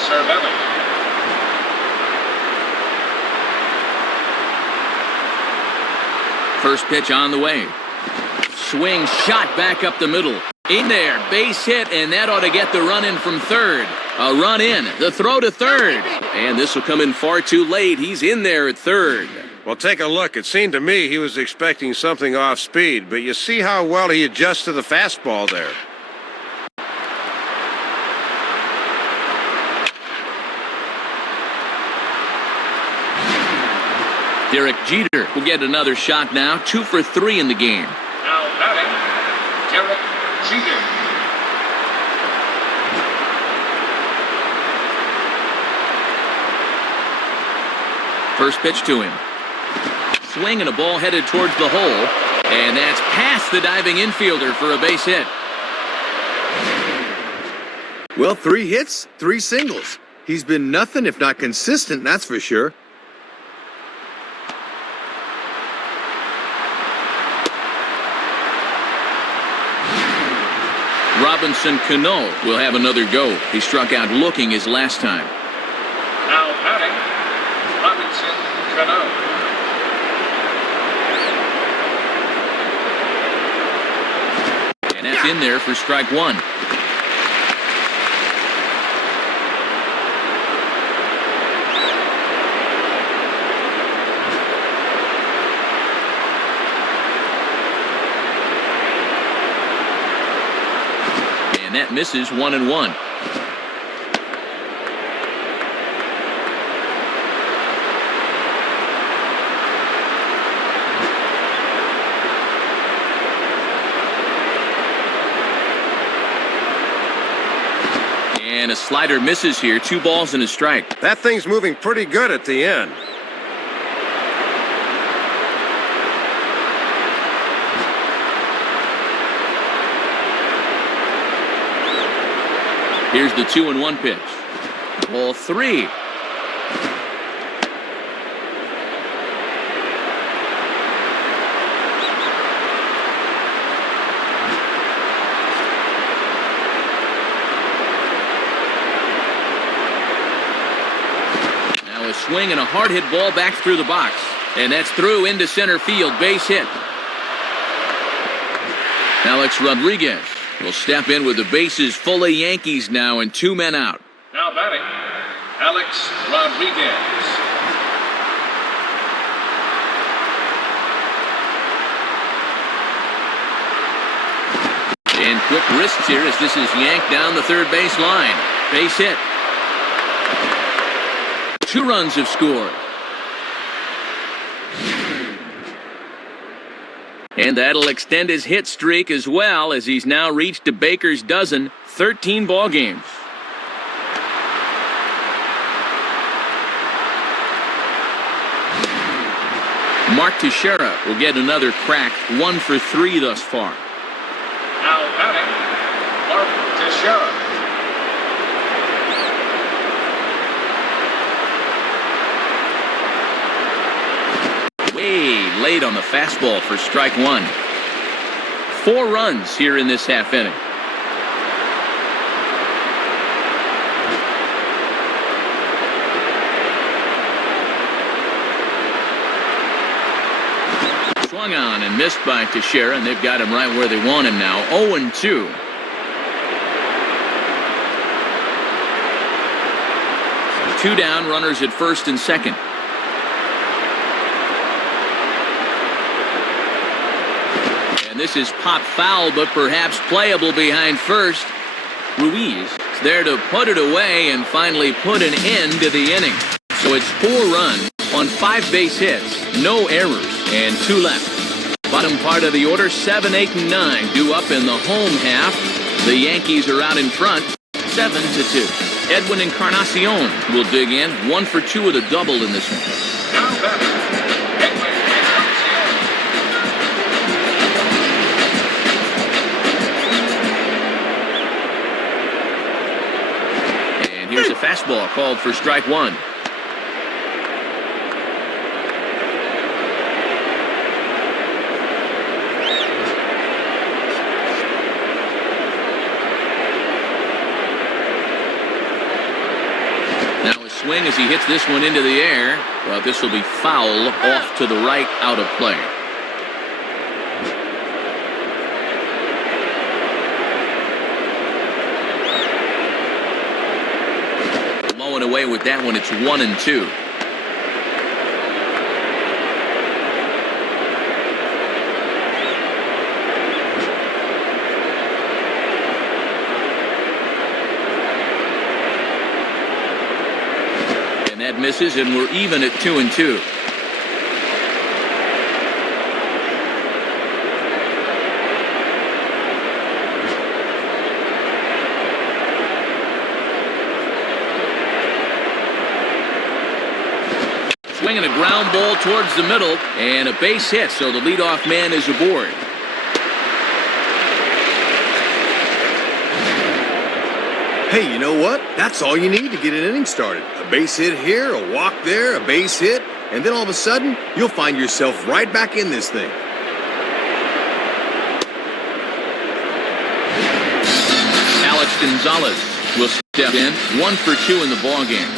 Cervelli. First pitch on the way. Swing, shot back up the middle. In there, base hit, and that ought to get the run in from third. A run in, the throw to third. And this will come in far too late. He's in there at third. Well, take a look. It seemed to me he was expecting something off speed, but you see how well he adjusts to the fastball there. Derek Jeter will get another shot now, 2 for 3 in the game. Now batting, Derek Jeter. First pitch to him. Swing and a ball headed towards the hole, and that's past the diving infielder for a base hit. Well, 3 hits, 3 singles. He's been nothing if not consistent, that's for sure. Robinson Cano will have another go. He struck out looking his last time. Now batting, Robinson Cano. And that's in there for strike 1. And that misses, 1-1. And a slider misses here. 2 balls and a strike. That thing's moving pretty good at the end. Here's the 2-1 pitch. Ball 3. Now a swing and a hard hit ball back through the box. And that's through into center field. Base hit. Alex Rodriguez will step in with the bases full of Yankees now and 2 men out. Now batting, Alex Rodriguez. And quick wrists here as this is yanked down the third base line. Base hit. 2 runs have scored. And that'll extend his hit streak as well, as he's now reached a Baker's dozen, 13 ball games. Mark Teixeira will get another crack, 1 for 3 thus far. Now batting, Mark Teixeira. Way late on the fastball for strike 1. 4 runs here in this half inning. Swung on and missed by Teixeira, and they've got him right where they want him now. 0-2. Two down, runners at first and second. And this is pop foul, but perhaps playable behind first. Ruiz is there to put it away and finally put an end to the inning. So it's 4 runs on 5 base hits, no errors, and 2 left. Bottom part of the order, 7, 8, and 9 due up in the home half. The Yankees are out in front, 7-2. Edwin Encarnacion will dig in, 1 for 2 with a double in this one. Now batting, Edwin Encarnacion. And here's a fastball called for strike 1. Swing as he hits this one into the air, but this will be foul off to the right, out of play. Low and away with that one, it's 1-2. That misses, and we're even at 2-2. Swinging a ground ball towards the middle, and a base hit, so the leadoff man is aboard. Hey, you know what? That's all you need to get an inning started. A base hit here, a walk there, a base hit, and then all of a sudden, you'll find yourself right back in this thing. Alex Gonzalez will step in, 1 for 2 in the ballgame.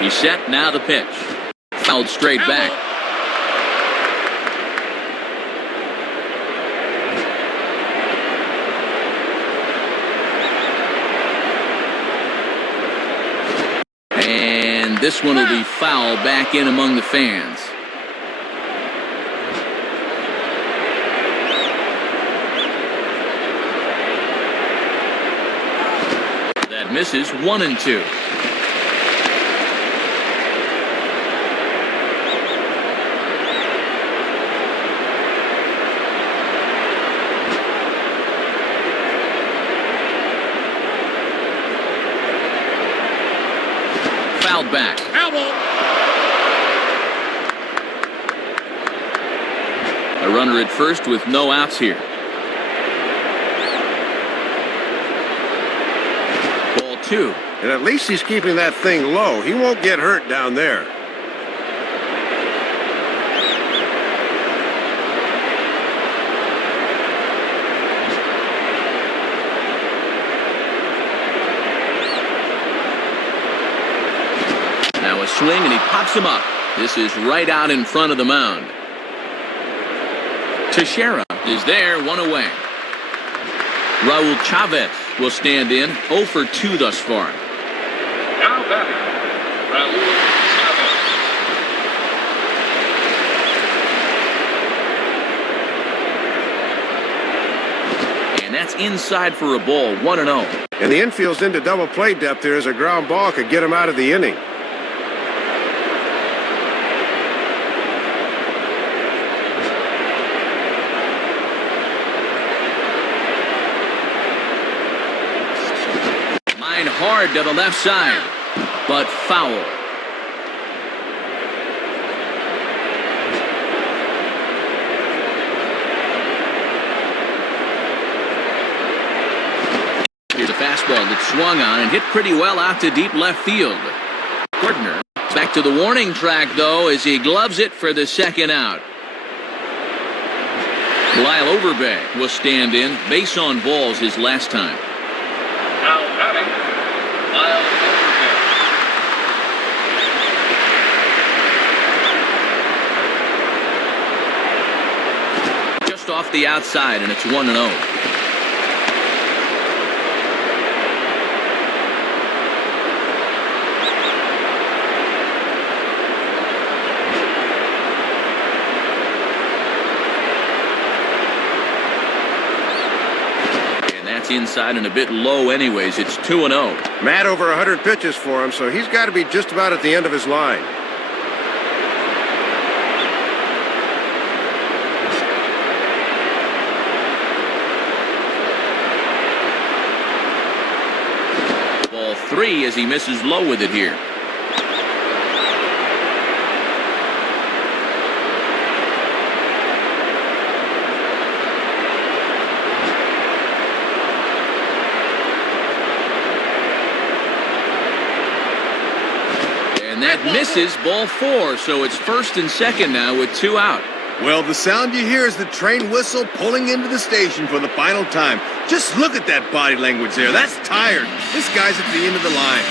He's set, now the pitch. Fouled straight back. And this one will be foul back in among the fans. That misses, 1-2. Back. A runner at first with no outs here. Ball 2. And at least he's keeping that thing low. He won't get hurt down there. A swing, and he pops him up. This is right out in front of the mound. Teixeira is there, 1 away. Raul Chavez will stand in, 0 for 2 thus far. Now batting, Raul Chavez. And that's inside for a ball, 1-0. And the infield's into double play depth there as a ground ball could get him out of the inning. Hard to the left side, but foul. Here's a fastball that swung on and hit pretty well out to deep left field. Gardner back to the warning track, though, as he gloves it for the second out. Lyle Overbay will stand in, base on balls his last time. Now batting, Miles Overton. Just off the outside, and it's 1-0. Inside and a bit low anyways. It's 2-0. Matt over 100 pitches for him, so he's got to be just about at the end of his line. Ball 3 as he misses low with it here. That misses, ball 4, so it's first and second now with 2 out. Well, the sound you hear is the train whistle pulling into the station for the final time. Just look at that body language there. That's tired. This guy's at the end of the line.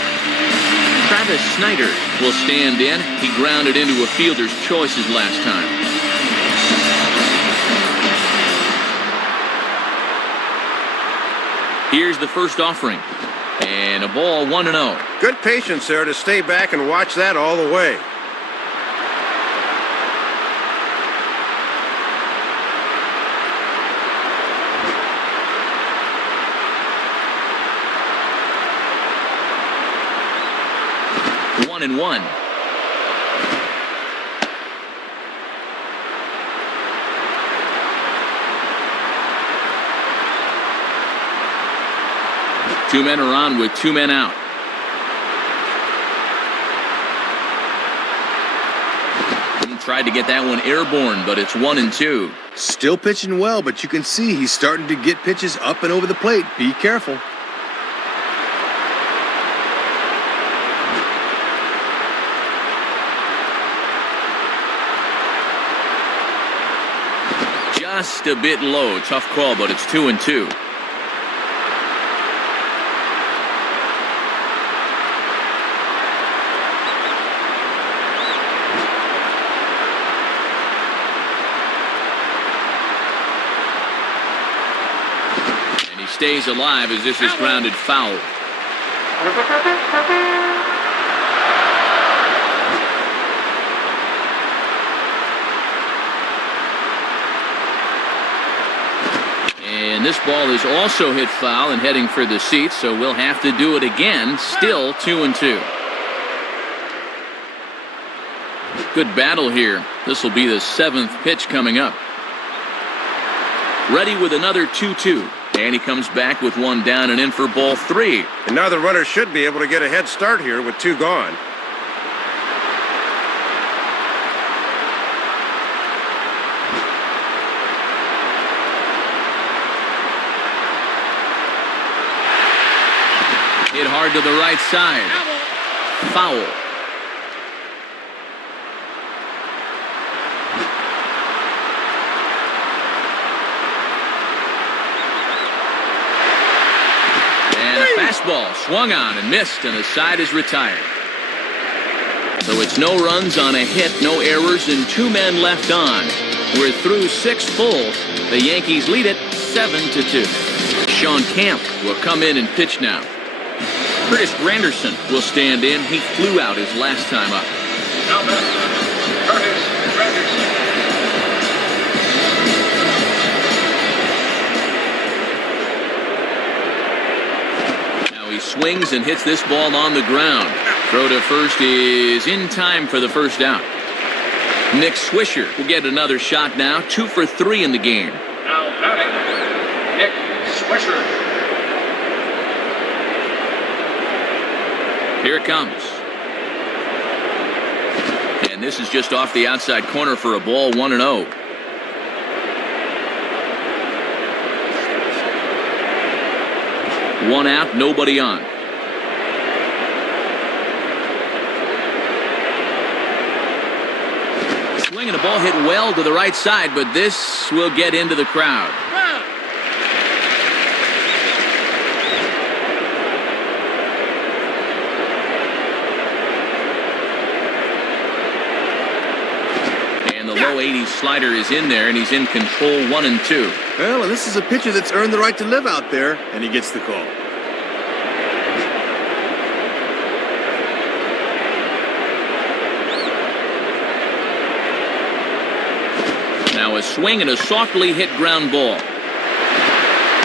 Travis Snyder will stand in. He grounded into a fielder's choices last time. Here's the first offering. And a ball, 1-0. Good patience there to stay back and watch that all the way. One and one. Two men are on with 2 men out. He tried to get that one airborne, but it's 1-2. Still pitching well, but you can see he's starting to get pitches up and over the plate. Be careful. Just a bit low. Tough call, but it's 2-2. Stays alive as this is grounded foul. And this ball is also hit foul and heading for the seats, so we'll have to do it again. Still 2-2. Good battle here. This will be the 7th pitch coming up. Ready with another 2-2. And he comes back with 1 down and in for ball 3. And now the runner should be able to get a head start here with 2 gone. Hit hard to the right side. Foul. Fastball swung on and missed, and the side is retired. So it's no runs on a hit, no errors, and 2 men left on. We're through 6 full. The Yankees lead it 7-2. Sean Camp will come in and pitch now. Curtis Granderson will stand in. He flew out his last time up. Now back, Curtis Granderson. Swings and hits this ball on the ground. Throw to first is in time for the first out. Nick Swisher will get another shot now. 2 for 3 in the game. Now batting, Nick Swisher. Here it comes. And this is just off the outside corner for a ball, 1-0. One out, nobody on. Swing and a ball hit well to the right side, but this will get into the crowd. low 80s slider is in there, and he's in control 1-2. Well, and this is a pitcher that's earned the right to live out there, and he gets the call. Now a swing and a softly hit ground ball.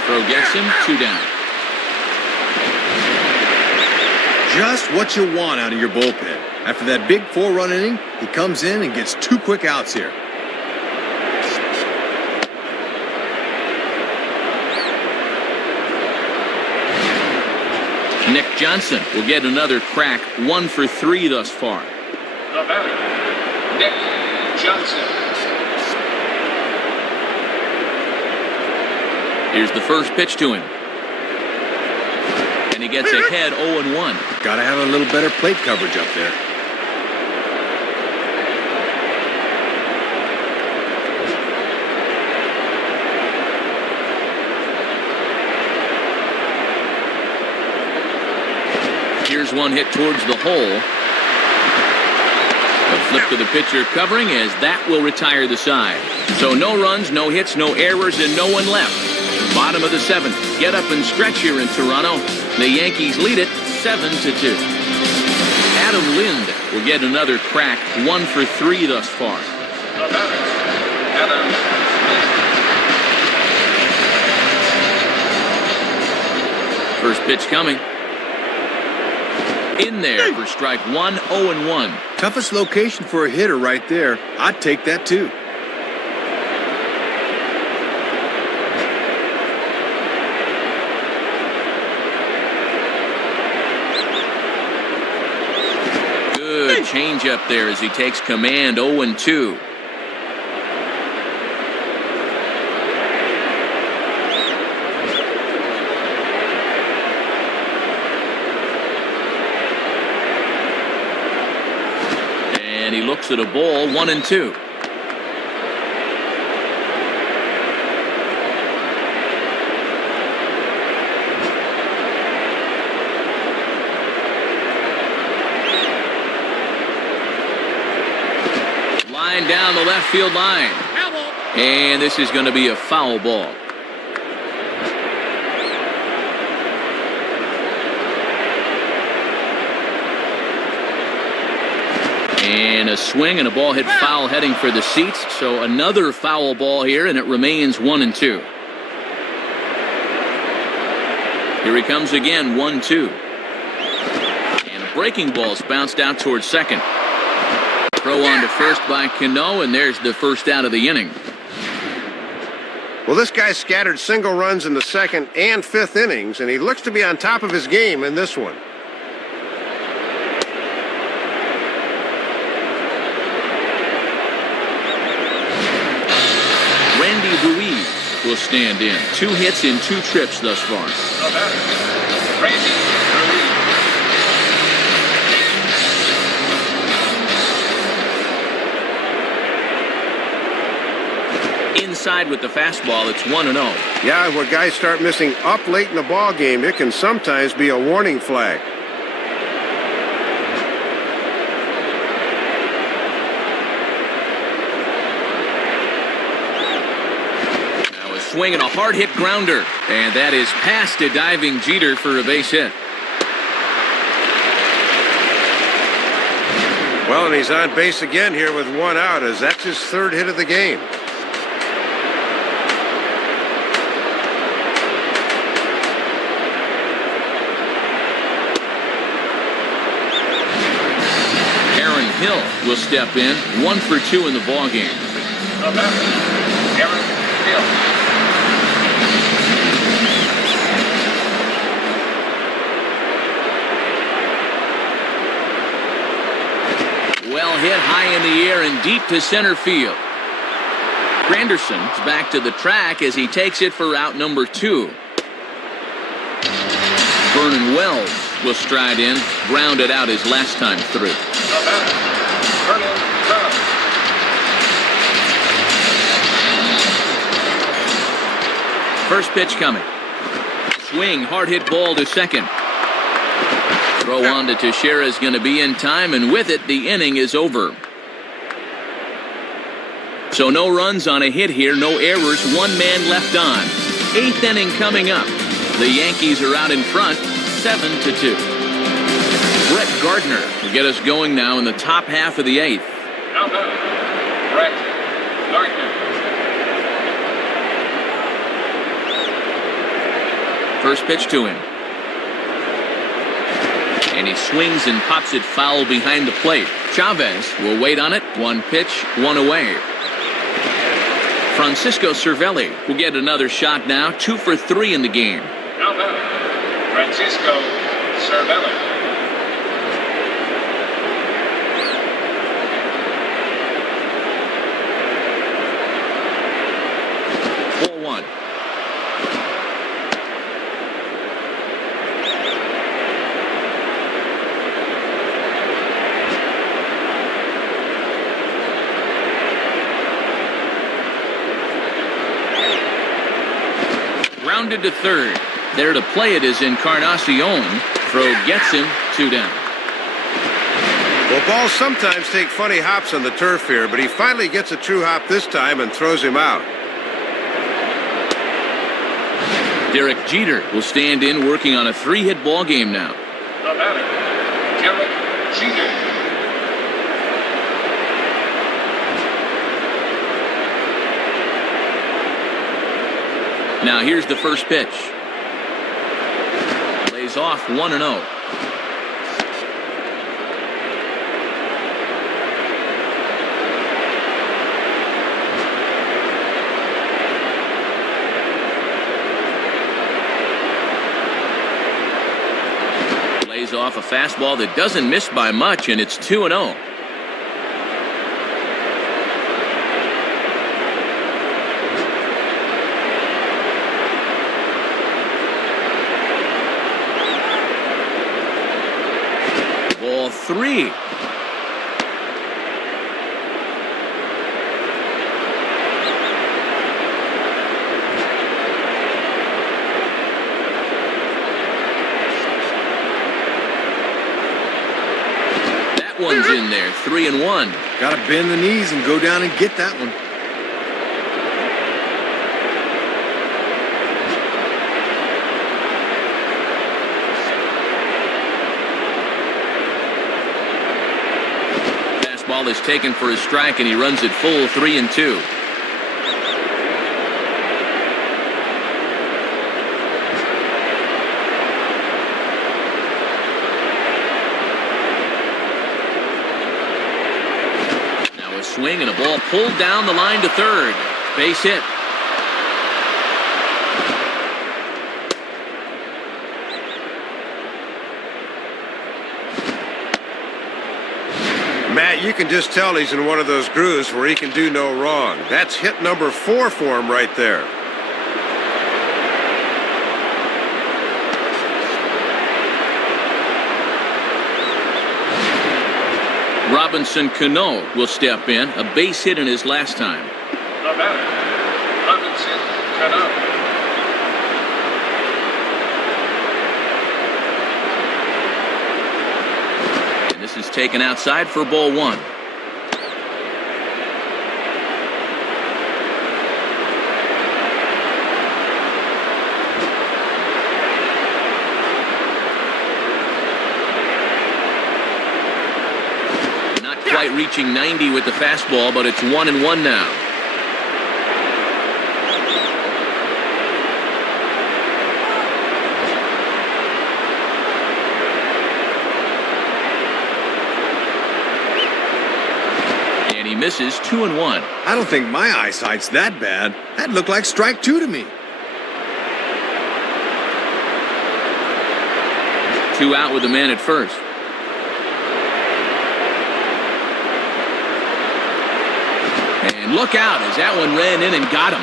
Throw gets him, 2 down. Just what you want out of your bullpen. After that big 4-run inning, he comes in and gets 2 quick outs here. Nick Johnson will get another crack, 1 for 3 thus far. The batter, Nick Johnson. Here's the first pitch to him. And he gets ahead 0-1. Gotta have a little better plate coverage up there. Here's one hit towards the hole. A flip to the pitcher covering as that will retire the side. So no runs, no hits, no errors, and no one left. Bottom of the 7th. Get up and stretch here in Toronto. The Yankees lead it 7-2. Adam Lind will get another crack, 1 for 3 thus far. The batter, Adam Lind. First pitch coming. In there for strike 1, 0-1. Toughest location for a hitter right there. I'd take that too. Good change up there as he takes command, 0-2. And he looks at a ball, 1-2. Line down the left field line. And this is going to be a foul ball. And a swing and a ball hit foul heading for the seats. So another foul ball here, and it remains 1-2. Here he comes again, 1-2. And a breaking ball's bounced out towards second. Throw on to first by Cano, and there's the first out of the inning. Well, this guy scattered single runs in the 2nd and 5th innings, and he looks to be on top of his game in this one. Randy Ruiz will stand in. 2 hits in 2 trips thus far. The batter, Randy Ruiz. Inside with the fastball, it's 1-0. Yeah, when guys start missing up late in the ball game, it can sometimes be a warning flag. Now a swing and a hard hit grounder, and that is past a diving Jeter for a base hit. Well, and he's on base again here with 1 out, as that's his 3rd hit of the game. Hill will step in, 1 for 2 in the ball game. The batter, Aaron Hill. Well hit high in the air and deep to center field. Granderson's back to the track as he takes it for out number 2. Vernon Wells will stride in, grounded out his last time through. The batter, Vernon Wells. First pitch coming. Swing, hard hit ball to second. Throw on to Teixeira is going to be in time, and with it, the inning is over. So no runs on a hit here, no errors, one man left on. 8th inning coming up. The Yankees are out in front, 7-2. Brett Gardner will get us going now in the top half of the 8th. Now batting, Brett Gardner. First pitch to him. And he swings and pops it foul behind the plate. Chavez will wait on it. 1 pitch, 1 away. Francisco Cervelli will get another shot now. 2 for 3 in the game. Now batting, Francisco Cervelli. Ball 1. Rounded to third. There to play it is Encarnacion. Throw gets him. 2 down. Well, balls sometimes take funny hops on the turf here, but he finally gets a true hop this time and throws him out. Derek Jeter will stand in, working on a 3-hit ball game now. The batter, Derek Jeter. Now here's the first pitch. Lays off 1-0. Lays off a fastball that doesn't miss by much, and it's 2-0. Ball 3. That one's in there. 3-1. Gotta bend the knees and go down and get that one. Ball is taken for a strike, and he runs it full. 3-2. Now a swing and a ball pulled down the line to third. Base hit. Matt, you can just tell he's in one of those grooves where he can do no wrong. That's hit number 4 for him right there. Robinson Cano will step in. A base hit in his last time. The batter, Robinson Cano. This is taken outside for ball 1. Not quite reaching 90 with the fastball, but it's 1-1 now. Misses. 2-1. I don't think my eyesight's that bad. That looked like strike 2 to me. 2 out with the man at first. And look out as that one ran in and got him.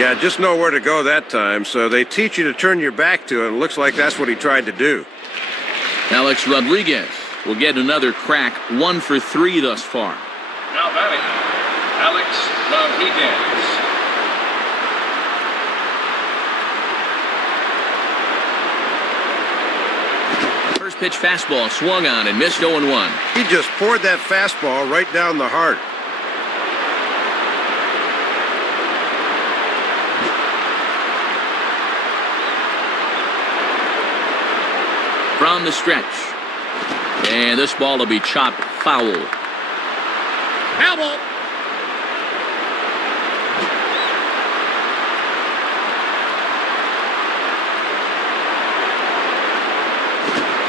Yeah, just know where to go that time, so they teach you to turn your back to it. It looks like that's what he tried to do. Alex Rodriguez will get another crack. 1 for 3 thus far. Now batting, Alex Rodriguez. First pitch fastball swung on and missed. 0-1. He just poured that fastball right down the heart. from the stretch. And this ball will be chopped foul. Foul ball.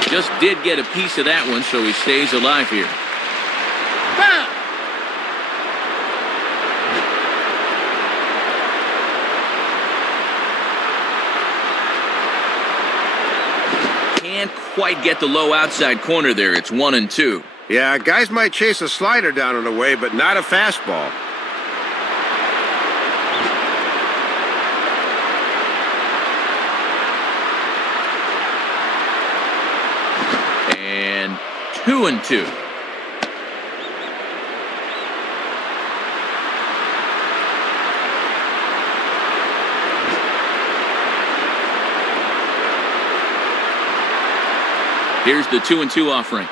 Just did get a piece of that one, so he stays alive here. Foul. Can't quite get the low outside corner there. It's 1-2. Yeah, guys might chase a slider down and away, but not a fastball. And 2-2. Here's the 2-2 offering.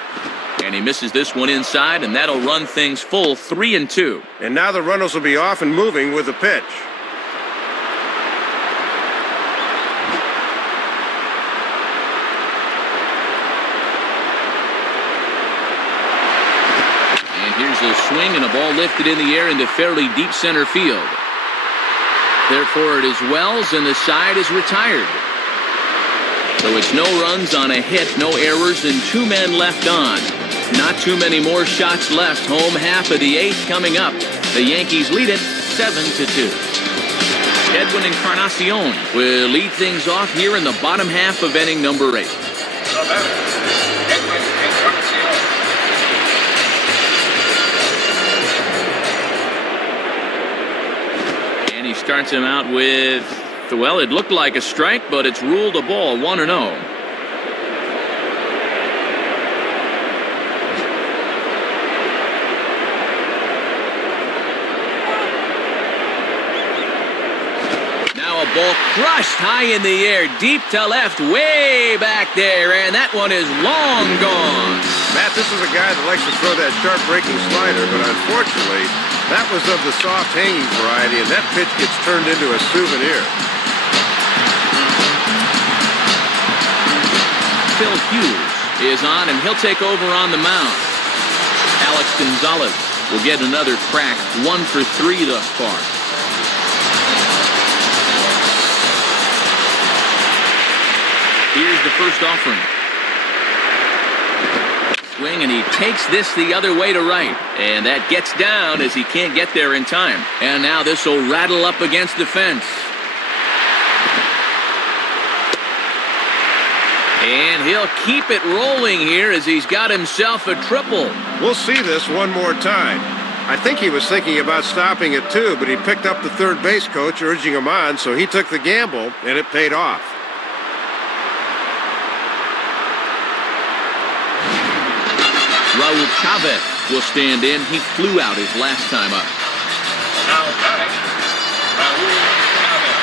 And he misses this one inside, and that'll run things full 3-2. And now the runners will be off and moving with the pitch. And here's a swing and a ball lifted in the air into fairly deep center field. Therefore, it is Wells, and the side is retired. So it's no runs on a hit, no errors, and 2 men left on. Not too many more shots left. Home half of the 8th coming up. The Yankees lead it 7-2. Edwin Encarnacion will lead things off here in the bottom half of inning number 8. The batter, Edwin Encarnacion. And he starts him out with, well, it looked like a strike, but it's ruled a ball, 1-0. Ball crushed high in the air, deep to left, way back there, and that one is long gone. Matt, this is a guy that likes to throw that sharp-breaking slider, but unfortunately, that was of the soft-hanging variety, and that pitch gets turned into a souvenir. Phil Hughes is on, and he'll take over on the mound. Alex Gonzalez will get another crack, 1 for 3 thus far. Here's the first offering. Swing, and he takes this the other way to right. And that gets down as he can't get there in time. And now this will rattle up against the fence. And he'll keep it rolling here as he's got himself a triple. We'll see this one more time. I think he was thinking about stopping it too, but he picked up the third base coach urging him on, so he took the gamble, and it paid off. Raul Chavez will stand in. He flew out his last time up. Now batting, Raul Chavez.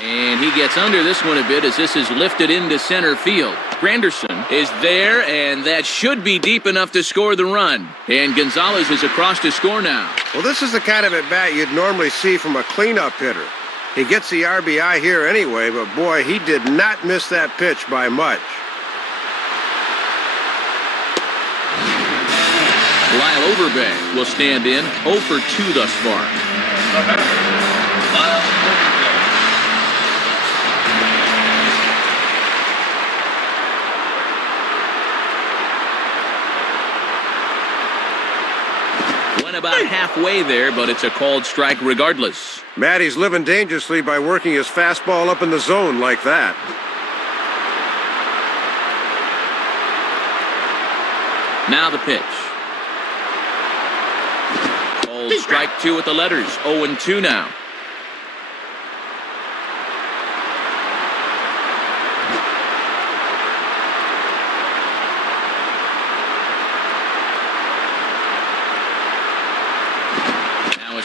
And he gets under this one a bit as this is lifted into center field. Granderson is there, and that should be deep enough to score the run. And Gonzalez is across to score now. Well, this is the kind of at-bat you'd normally see from a cleanup hitter. He gets the RBI here anyway, but boy, he did not miss that pitch by much. Lyle Overbay will stand in, 0 for 2 thus far. The batter, Lyle Overbay. Went about halfway there, but it's a called strike regardless. Matt, he's living dangerously by working his fastball up in the zone like that. Now the pitch. Called strike 2 with the letters, 0-2 now.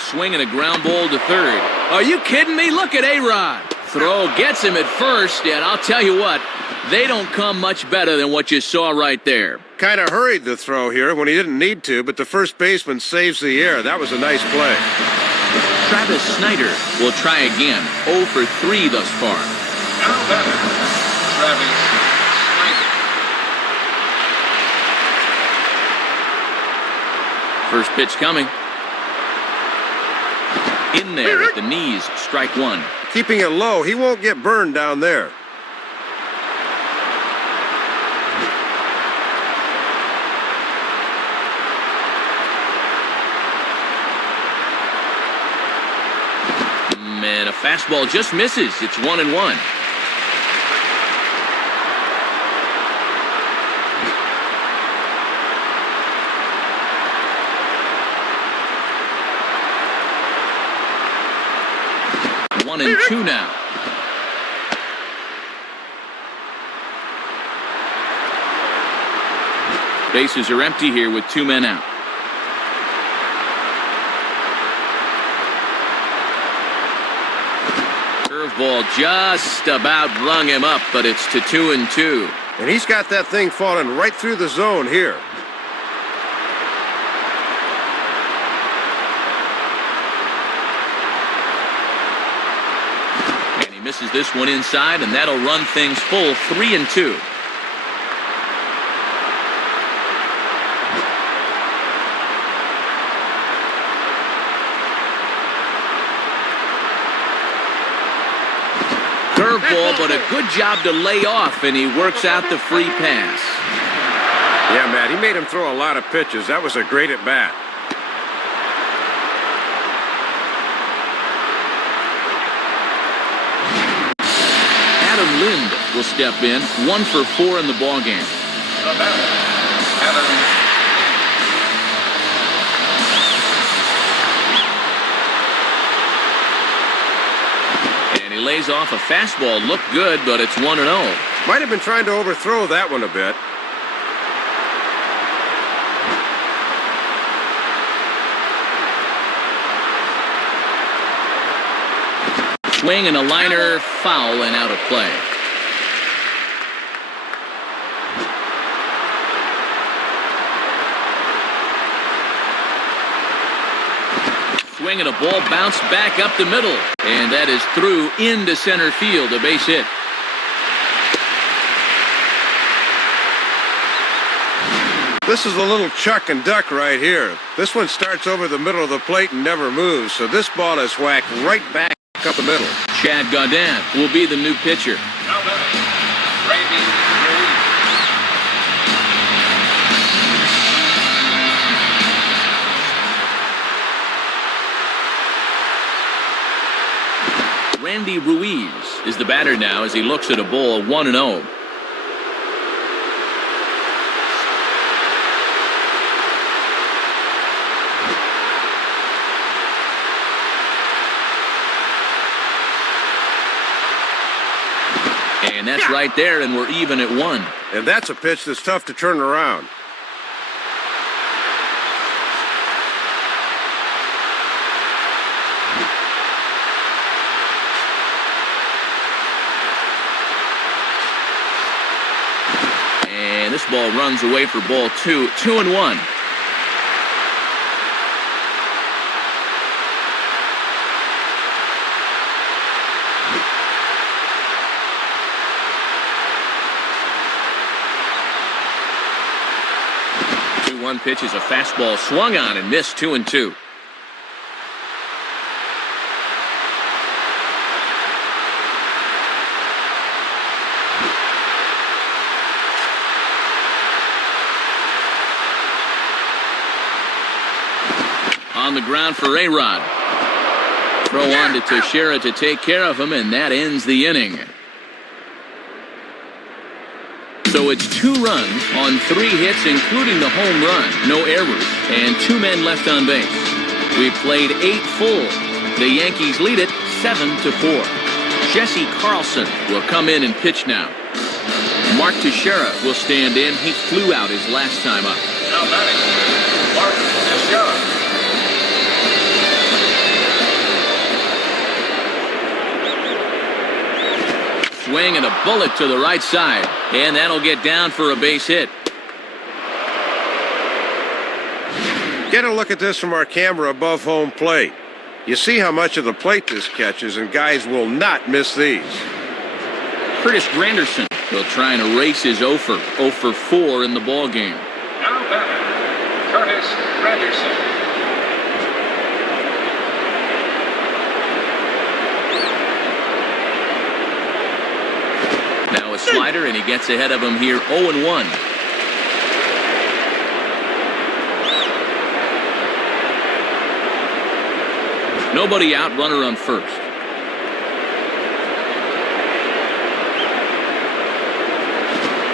Swing and a ground ball to third. Are you kidding me? Look at A-Rod. Throw gets him at first, and I'll tell you what, they don't come much better than what you saw right there. Kind of hurried the throw here when he didn't need to, but the first baseman saves the air. That was a nice play. Travis Snyder will try again. 0 for 3 thus far. Now batter, Travis Snyder. First pitch coming. In there at the knees, strike 1. Keeping it low, he won't get burned down there. And a fastball just misses. It's 1-1. One and two now. Bases are empty here with 2 men out. Curveball just about rung him up, but it's to 2-2. And he's got that thing falling right through the zone here. And he misses this one inside, and that'll run things full 3-2. Curveball, but a good job to lay off, and he works out the free pass. Yeah, Matt, he made him throw a lot of pitches. That was a great at-bat. Adam Lind will step in, 1 for 4 in the ballgame. The batter, Adam Lind. Lays off a fastball. Looked good, but it's 1-0. Might have been trying to overthrow that one a bit. Swing and a liner, foul and out of play. Swing and a ball bounced back up the middle. And that is through into center field, a base hit. This is a little chuck and duck right here. This one starts over the middle of the plate and never moves, so this ball is whacked right back up the middle. Chad Gaudin will be the new pitcher. Now batter, Randy Ruiz. Randy Ruiz is the batter now as he looks at a ball 1-0. And that's right there, and we're even at 1. And that's a pitch that's tough to turn around. And this ball runs away for ball 2. 2-1. One pitch is a fastball swung on and missed. 2-2. On the ground for A-Rod. Throw on to Teixeira to take care of him, and that ends the inning. So it's 2 runs on 3 hits, including the home run, no errors, and 2 men left on base. We've played 8 full. The Yankees lead it 7-4. Jesse Carlson will come in and pitch now. Mark Teixeira will stand in. He flew out his last time up. Now batting, Mark Teixeira. Swing and a bullet to the right side, and that'll get down for a base hit. Get a look at this from our camera above home plate. You see how much of the plate this catches, and guys will not miss these. Curtis Granderson will try and erase his 0 for 4 in the ball game. Now batting, Curtis Granderson. Now a slider, and he gets ahead of him here 0-1. Nobody out, runner on first.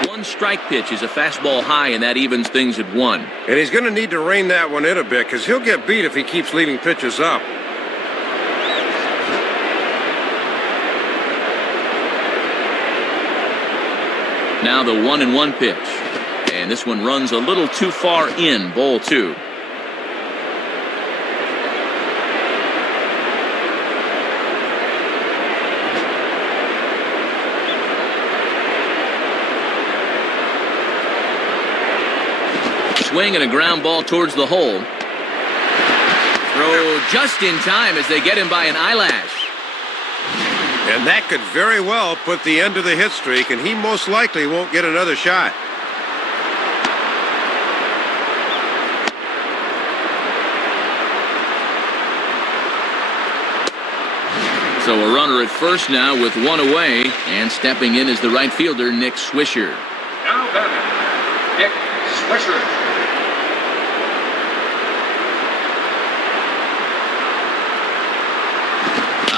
One strike pitch is a fastball high, and that evens things at 1. And he's going to need to rein that one in a bit because he'll get beat if he keeps leaving pitches up. Now the 1-1 pitch. And this one runs a little too far in, ball 2. Swing and a ground ball towards the hole. Throw just in time as they get him by an eyelash. And that could very well put the end to the hit streak, and he most likely won't get another shot. So a runner at first now with 1 away, and stepping in is the right fielder, Nick Swisher. Now batting, Nick Swisher.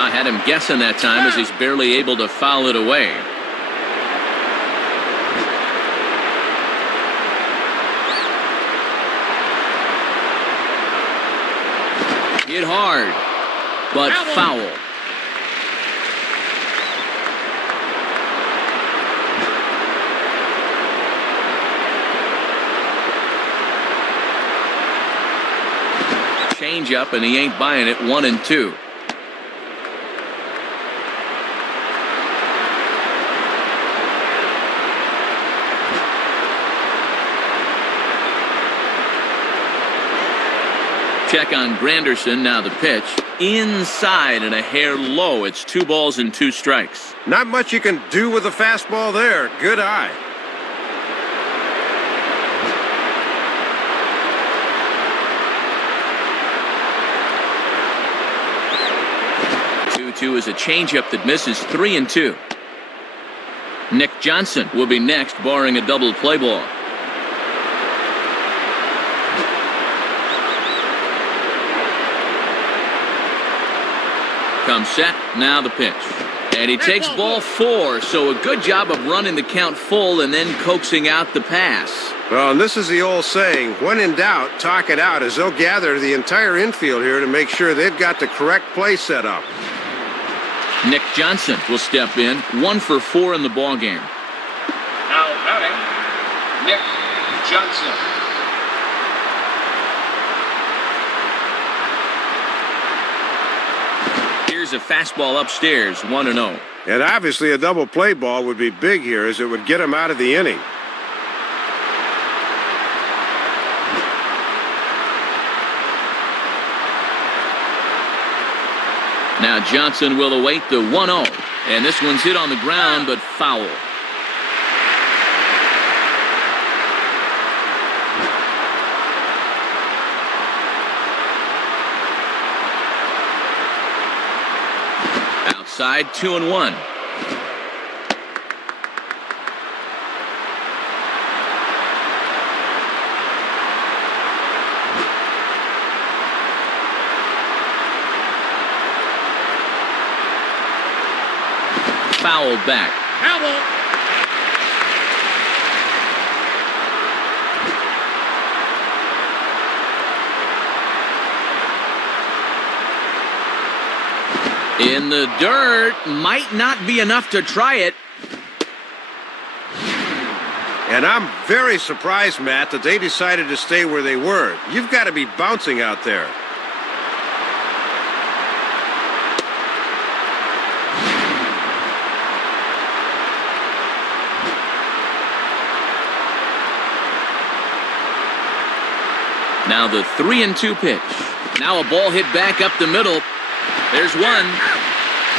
I had him guessing that time as he's barely able to foul it away. Hit hard, but foul. Change up, and he ain't buying it. 1-2. Check on Granderson. Now the pitch. Inside and a hair low. It's 2 balls and 2 strikes. Not much you can do with a fastball there. Good eye. Two is a changeup that misses. 3-2. Nick Johnson will be next, barring a double play ball. Comes set, now the pitch. And he takes ball 4, so a good job of running the count full and then coaxing out the pass. Well, and this is the old saying, when in doubt, talk it out, as they'll gather the entire infield here to make sure they've got the correct play set up. Nick Johnson will step in, 1 for 4 in the ball game. Now batting, Nick Johnson. Here's a fastball upstairs, 1-0. And obviously a double play ball would be big here, as it would get him out of the inning. Now Johnson will await the 1-0. And this one's hit on the ground, but foul. Outside, 2-1. Fouled back. In the dirt, might not be enough to try it. And I'm very surprised, Matt, that they decided to stay where they were. You've got to be bouncing out there. Now the 3-2 pitch. Now a ball hit back up the middle. There's one.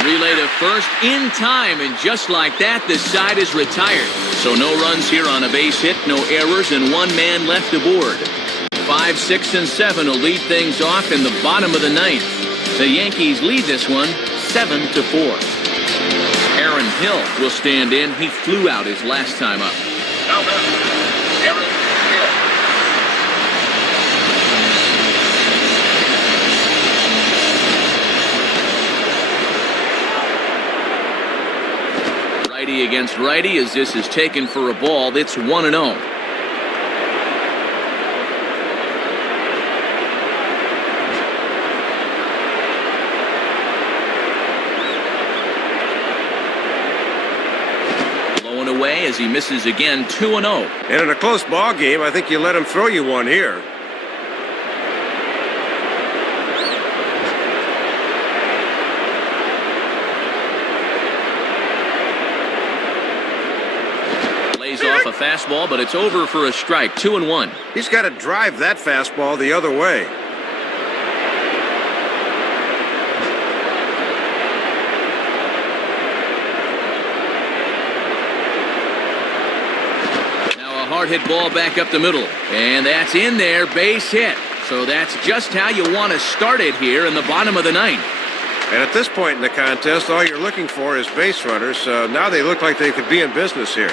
Relay to first in time, and just like that, the side is retired. So no runs here on a base hit, no errors, and one man left aboard. 5, 6, and 7 will lead things off in the bottom of the ninth. The Yankees lead this one 7-4. Aaron Hill will stand in. He flew out his last time up. Now batting, Aaron Hill. Righty against righty as this is taken for a ball. It's 1-0. Away as he misses again, 2-0. And in a close ball game, I think you let him throw you one here. Lays off a fastball, but it's over for a strike, 2-1. He's got to drive that fastball the other way. Hard hit ball back up the middle, and that's in there, base hit. So that's just how you want to start it here in the bottom of the ninth. And at this point in the contest, all you're looking for is base runners, so now they look like they could be in business here.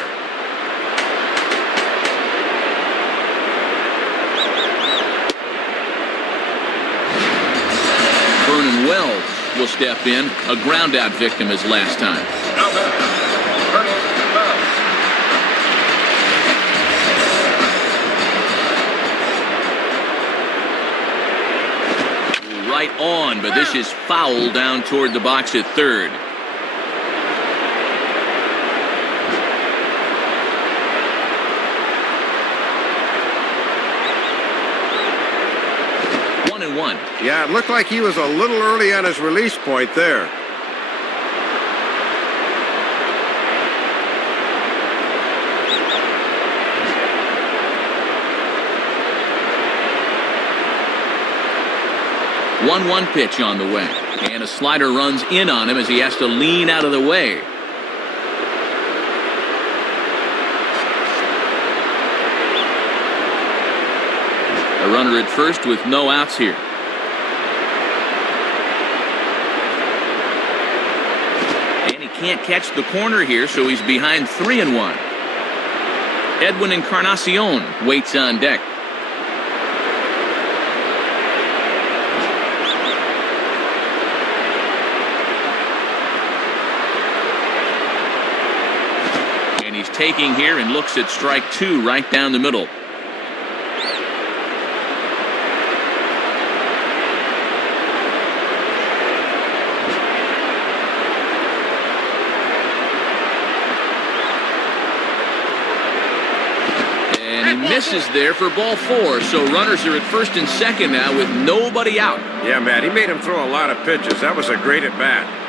Vernon Wells will step in, a ground-out victim his last time. Now batting, Vernon Wells. Right on, but this is foul down toward the box at third. One and one. Yeah, it looked like he was a little early on his release point there. One pitch on the way, and a slider runs in on him as he has to lean out of the way. A runner at first with no outs here. And he can't catch the corner here, so he's behind 3-1. Edwin Encarnacion waits on deck. He's taking here and looks at strike two right down the middle. And he misses there for ball four, so runners are at first and second now with nobody out. Yeah, Matt, he made him throw a lot of pitches. That was a great at bat.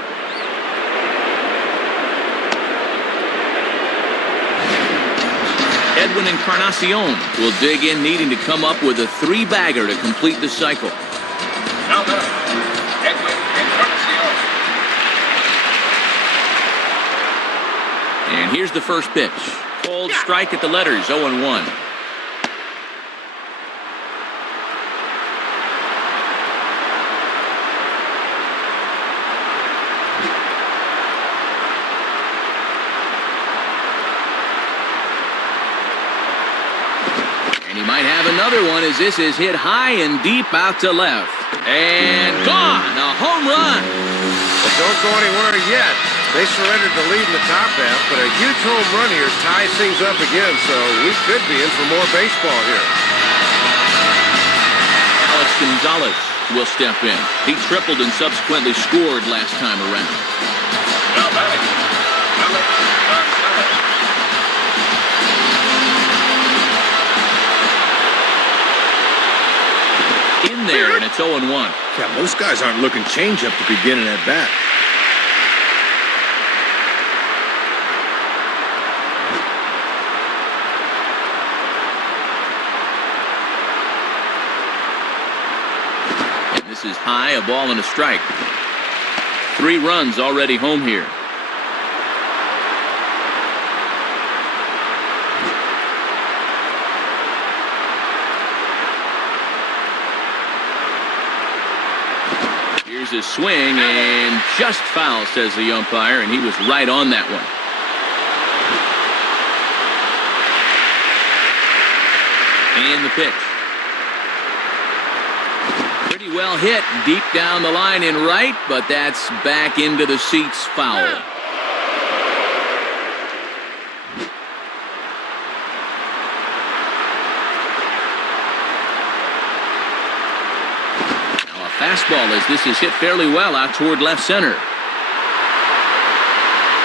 Edwin Encarnacion will dig in, needing to come up with a three-bagger to complete the cycle. Now batting, Edwin Encarnacion. And here's the first pitch. Cold strike at the letters, 0-1. And he might have another one as this is hit high and deep out to left. And gone! A home run! But don't go anywhere yet. They surrendered the lead in the top half, but a huge home run here ties things up again, so we could be in for more baseball here. Alex Gonzalez will step in. He tripled and subsequently scored last time around. Now batting, Alex Gonzalez. In there, and it's 0-1. Yeah, most guys aren't looking change-up to begin an at-bat. And this is high, a ball and a strike. 3 runs already home here. Here's his swing, and just foul, says the umpire, and he was right on that one. And the pitch. Pretty well hit deep down the line in right, but that's back into the seats, foul. Now a fastball as this is hit fairly well out toward left center.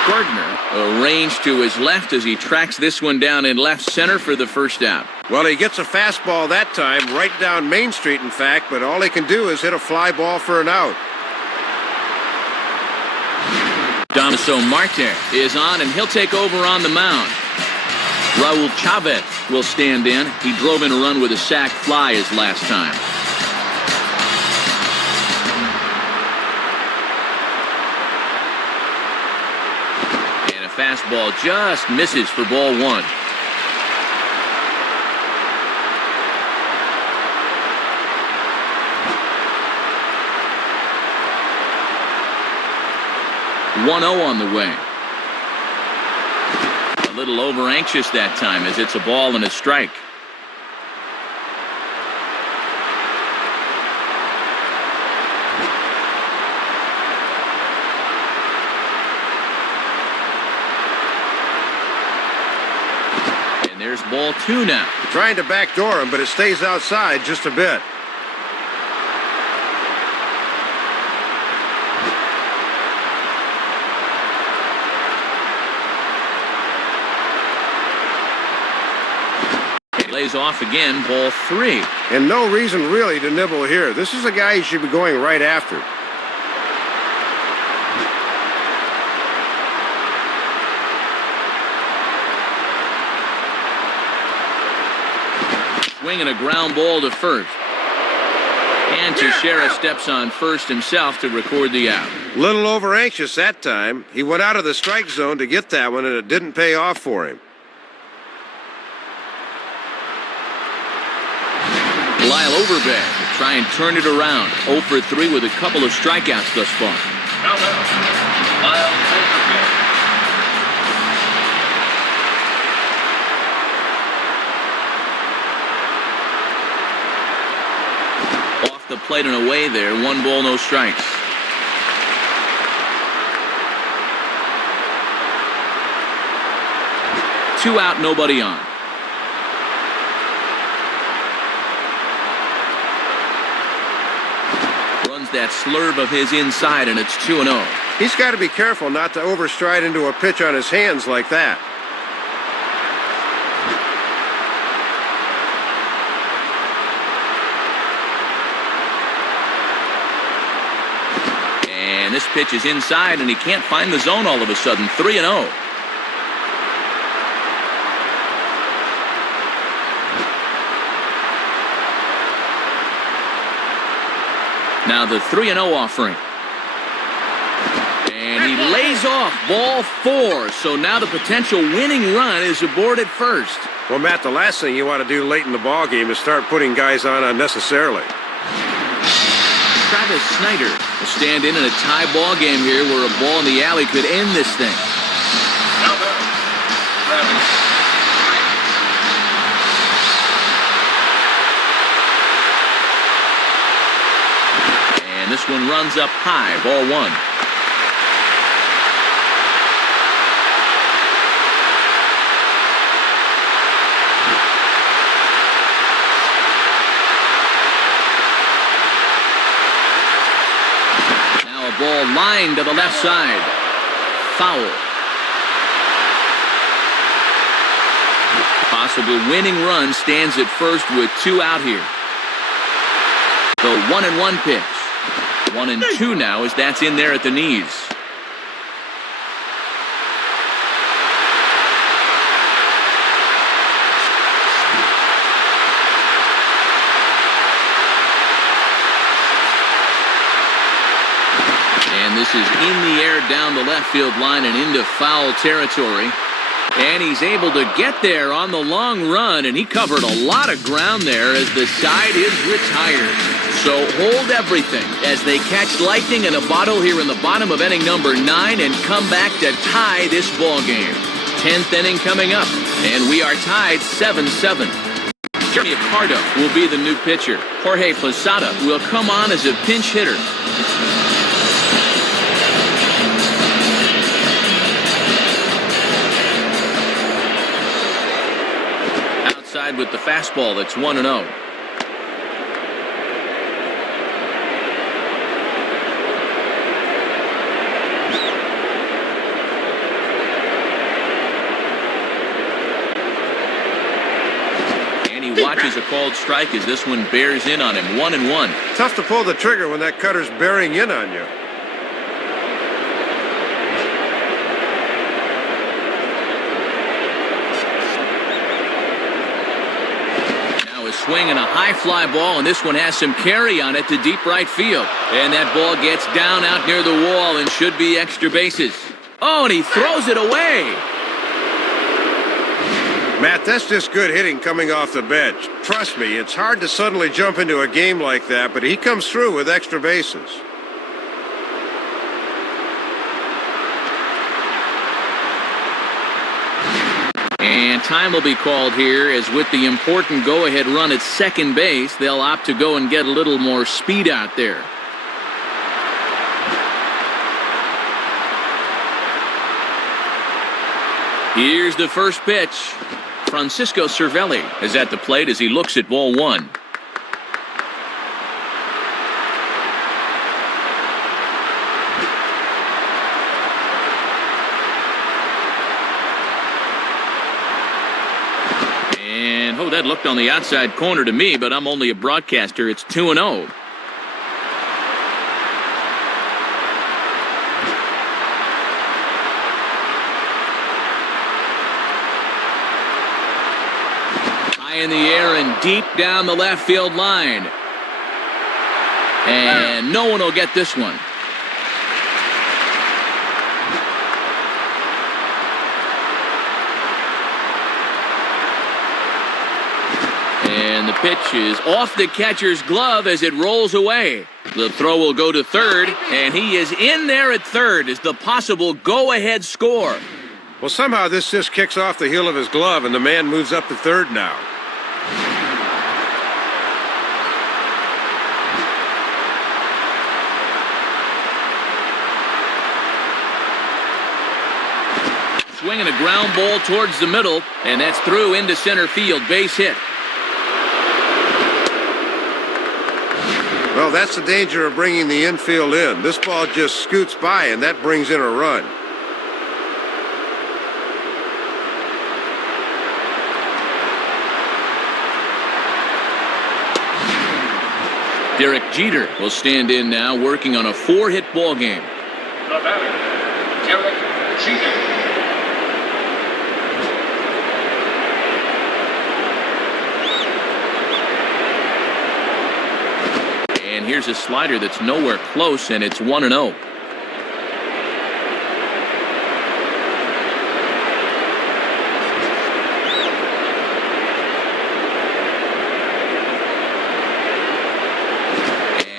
Gardner arranged to his left as he tracks this one down in left center for the first out. Well, he gets a fastball that time, right down Main Street, in fact, but all he can do is hit a fly ball for an out. Damaso Marte is on, and he'll take over on the mound. Raul Chavez will stand in. He drove in a run with a sac fly his last time. And a fastball just misses for ball 1. (1-0) on the way. A little over anxious that time as it's a ball and a strike. And there's ball 2 now. Trying to backdoor him, but it stays outside just a bit. Lays off again, ball 3. And no reason really to nibble here. This is a guy you should be going right after. Swinging a ground ball to first. And Teixeira steps on first himself to record the out. Little over anxious that time. He went out of the strike zone to get that one, and it didn't pay off for him. Lyle Overbay to try and turn it around. 0 for 3 with a couple of strikeouts thus far. Now batter, Lyle Overbay. Off the plate and away there. 1 ball, no strikes. Two out, nobody on. That slurve of his inside, and it's 2-0. He's got to be careful not to overstride into a pitch on his hands like that. And this pitch is inside, and he can't find the zone all of a sudden. 3-0. Now the 3-0 offering. And he lays off ball 4. So now the potential winning run is aboard at first. Well, Matt, the last thing you want to do late in the ball game is start putting guys on unnecessarily. Travis Snyder will stand in a tie ball game here where a ball in the alley could end this thing. Now batter, Travis. And this one runs up high, ball 1. Now a ball lined to the left side. Foul. Possible winning run stands at first with 2 out here. The 1-1 pitch. 1-2 now as that's in there at the knees. And this is in the air down the left field line and into foul territory. And he's able to get there on the long run, and he covered a lot of ground there as the side is retired. So hold everything as they catch lightning in a bottle here in the bottom of inning number 9 and come back to tie this ball game. 10th inning coming up, and we are tied 7-7. Jeremy Accardo will be the new pitcher. Jorge Posada will come on as a pinch hitter. Outside with the fastball, that's 1-0. Watches a called strike as this one bears in on him. 1-1. Tough to pull the trigger when that cutter's bearing in on you. Now a swing and a high fly ball, and this one has some carry on it to deep right field. And that ball gets down out near the wall and should be extra bases. Oh, and he throws it away. Matt, that's just good hitting coming off the bench. Trust me, it's hard to suddenly jump into a game like that, but he comes through with extra bases. And time will be called here as with the important go-ahead run at second base, they'll opt to go and get a little more speed out there. Here's the first pitch. Francisco Cervelli is at the plate as he looks at ball 1. And, oh, that looked on the outside corner to me, but I'm only a broadcaster. It's 2-0. In the air and deep down the left field line. And no one will get this one. And the pitch is off the catcher's glove as it rolls away. The throw will go to third, and he is in there at third as the possible go-ahead score. Well, somehow this just kicks off the heel of his glove, and the man moves up to third now. Swinging a ground ball towards the middle, and that's through into center field. Base hit. Well, that's the danger of bringing the infield in. This ball just scoots by, and that brings in a run. Derek Jeter will stand in now, working on a 4-hit ball game. The batter, Derek Jeter. And here's a slider that's nowhere close, and it's 1-0.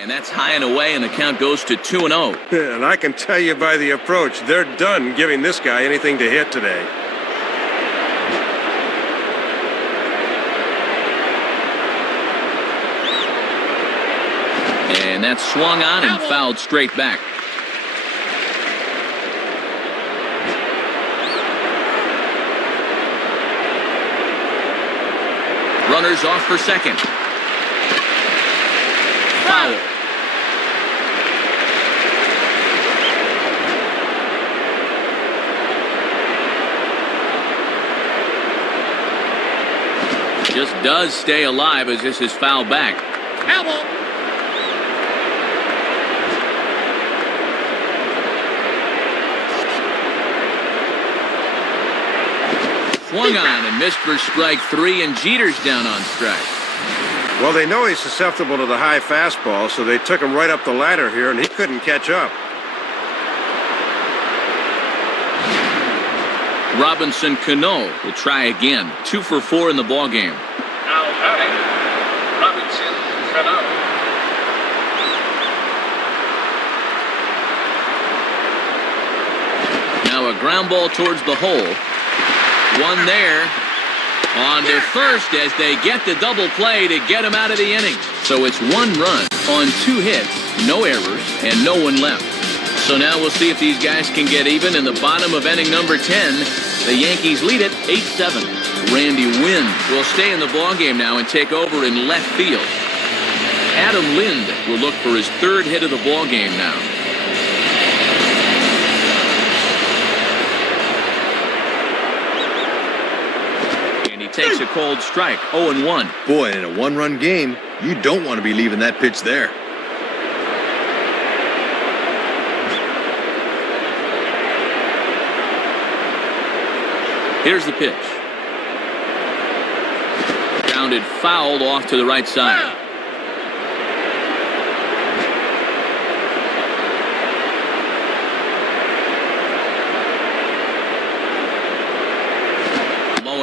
And that's high and away, and the count goes to 2-0. And I can tell you by the approach, they're done giving this guy anything to hit today. And that's swung on and fouled straight back. Runners off for second. Foul. Just does stay alive as this is fouled back. Swung on and missed for strike 3, and Jeter's down on strike. Well, they know he's susceptible to the high fastball, so they took him right up the ladder here, and he couldn't catch up. Robinson Cano will try again. 2 for 4 in the ballgame. Now batting, Robinson Cano. Now a ground ball towards the hole. One there. On to first as they get the double play to get him out of the inning. So it's 1 run on 2 hits, no errors, and no one left. So now we'll see if these guys can get even in the bottom of inning number 10. The Yankees lead it 8-7. Randy Wynn will stay in the ballgame now and take over in left field. Adam Lind will look for his 3rd hit of the ballgame now. Takes a cold strike, 0-1. Boy, in a 1-run game, you don't want to be leaving that pitch there. Here's the pitch. Grounded fouled off to the right side.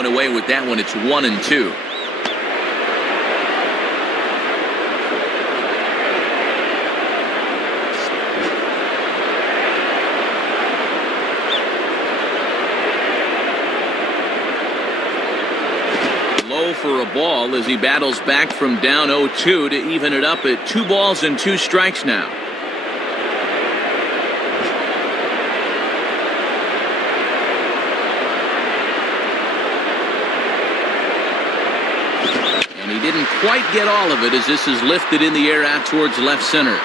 Away with that one, it's 1-2. Low for a ball as he battles back from down 0-2 to even it up at 2 balls and 2 strikes now. Didn't quite get all of it as this is lifted in the air out towards left center.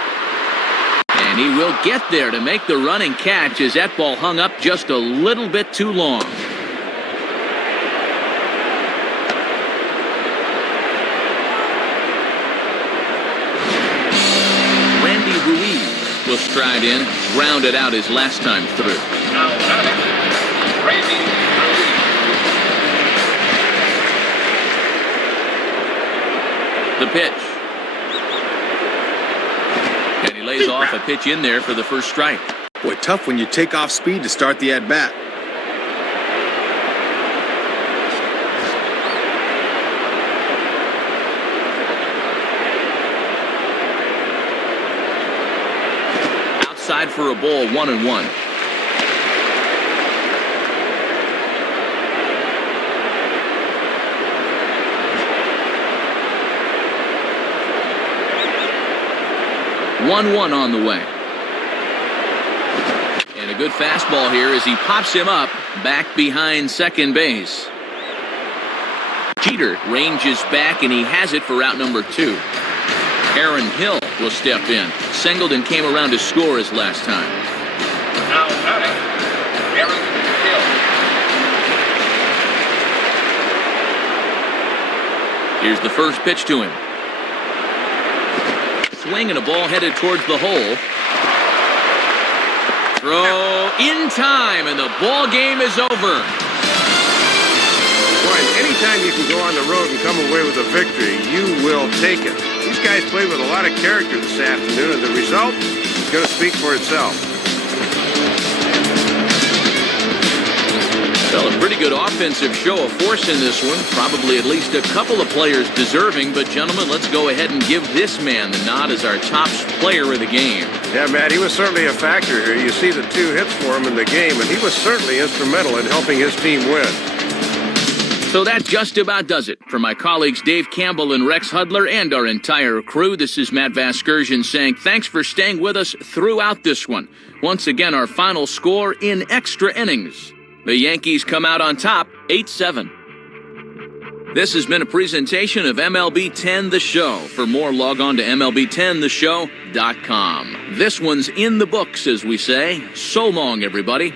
And he will get there to make the running catch as that ball hung up just a little bit too long. Randy Ruiz will stride in, grounded out his last time through. Now batting, Randy Ruiz. The pitch. And he lays off a pitch in there for the first strike. Boy, tough when you take off speed to start the at-bat. Outside for a ball, 1-1. One on the way. And a good fastball here as he pops him up back behind second base. Jeter ranges back and he has it for out number 2. Aaron Hill will step in. Singleton came around to score his last time. Now batting, Aaron Hill. Here's the first pitch to him. Swing and a ball headed towards the hole. Throw in time and the ball game is over. Boy, anytime you can go on the road and come away with a victory, you will take it. These guys played with a lot of character this afternoon, and the result is going to speak for itself. Well, a pretty good offensive show of force in this one. Probably at least a couple of players deserving. But, gentlemen, let's go ahead and give this man the nod as our top player of the game. Yeah, Matt, he was certainly a factor here. You see the 2 hits for him in the game, and he was certainly instrumental in helping his team win. So that just about does it. For my colleagues Dave Campbell and Rex Hudler and our entire crew, this is Matt Vasgersian saying thanks for staying with us throughout this one. Once again, our final score in extra innings. The Yankees come out on top, 8-7. This has been a presentation of MLB 10 The Show. For more, log on to MLB10theshow.com. This one's in the books, as we say. So long, everybody.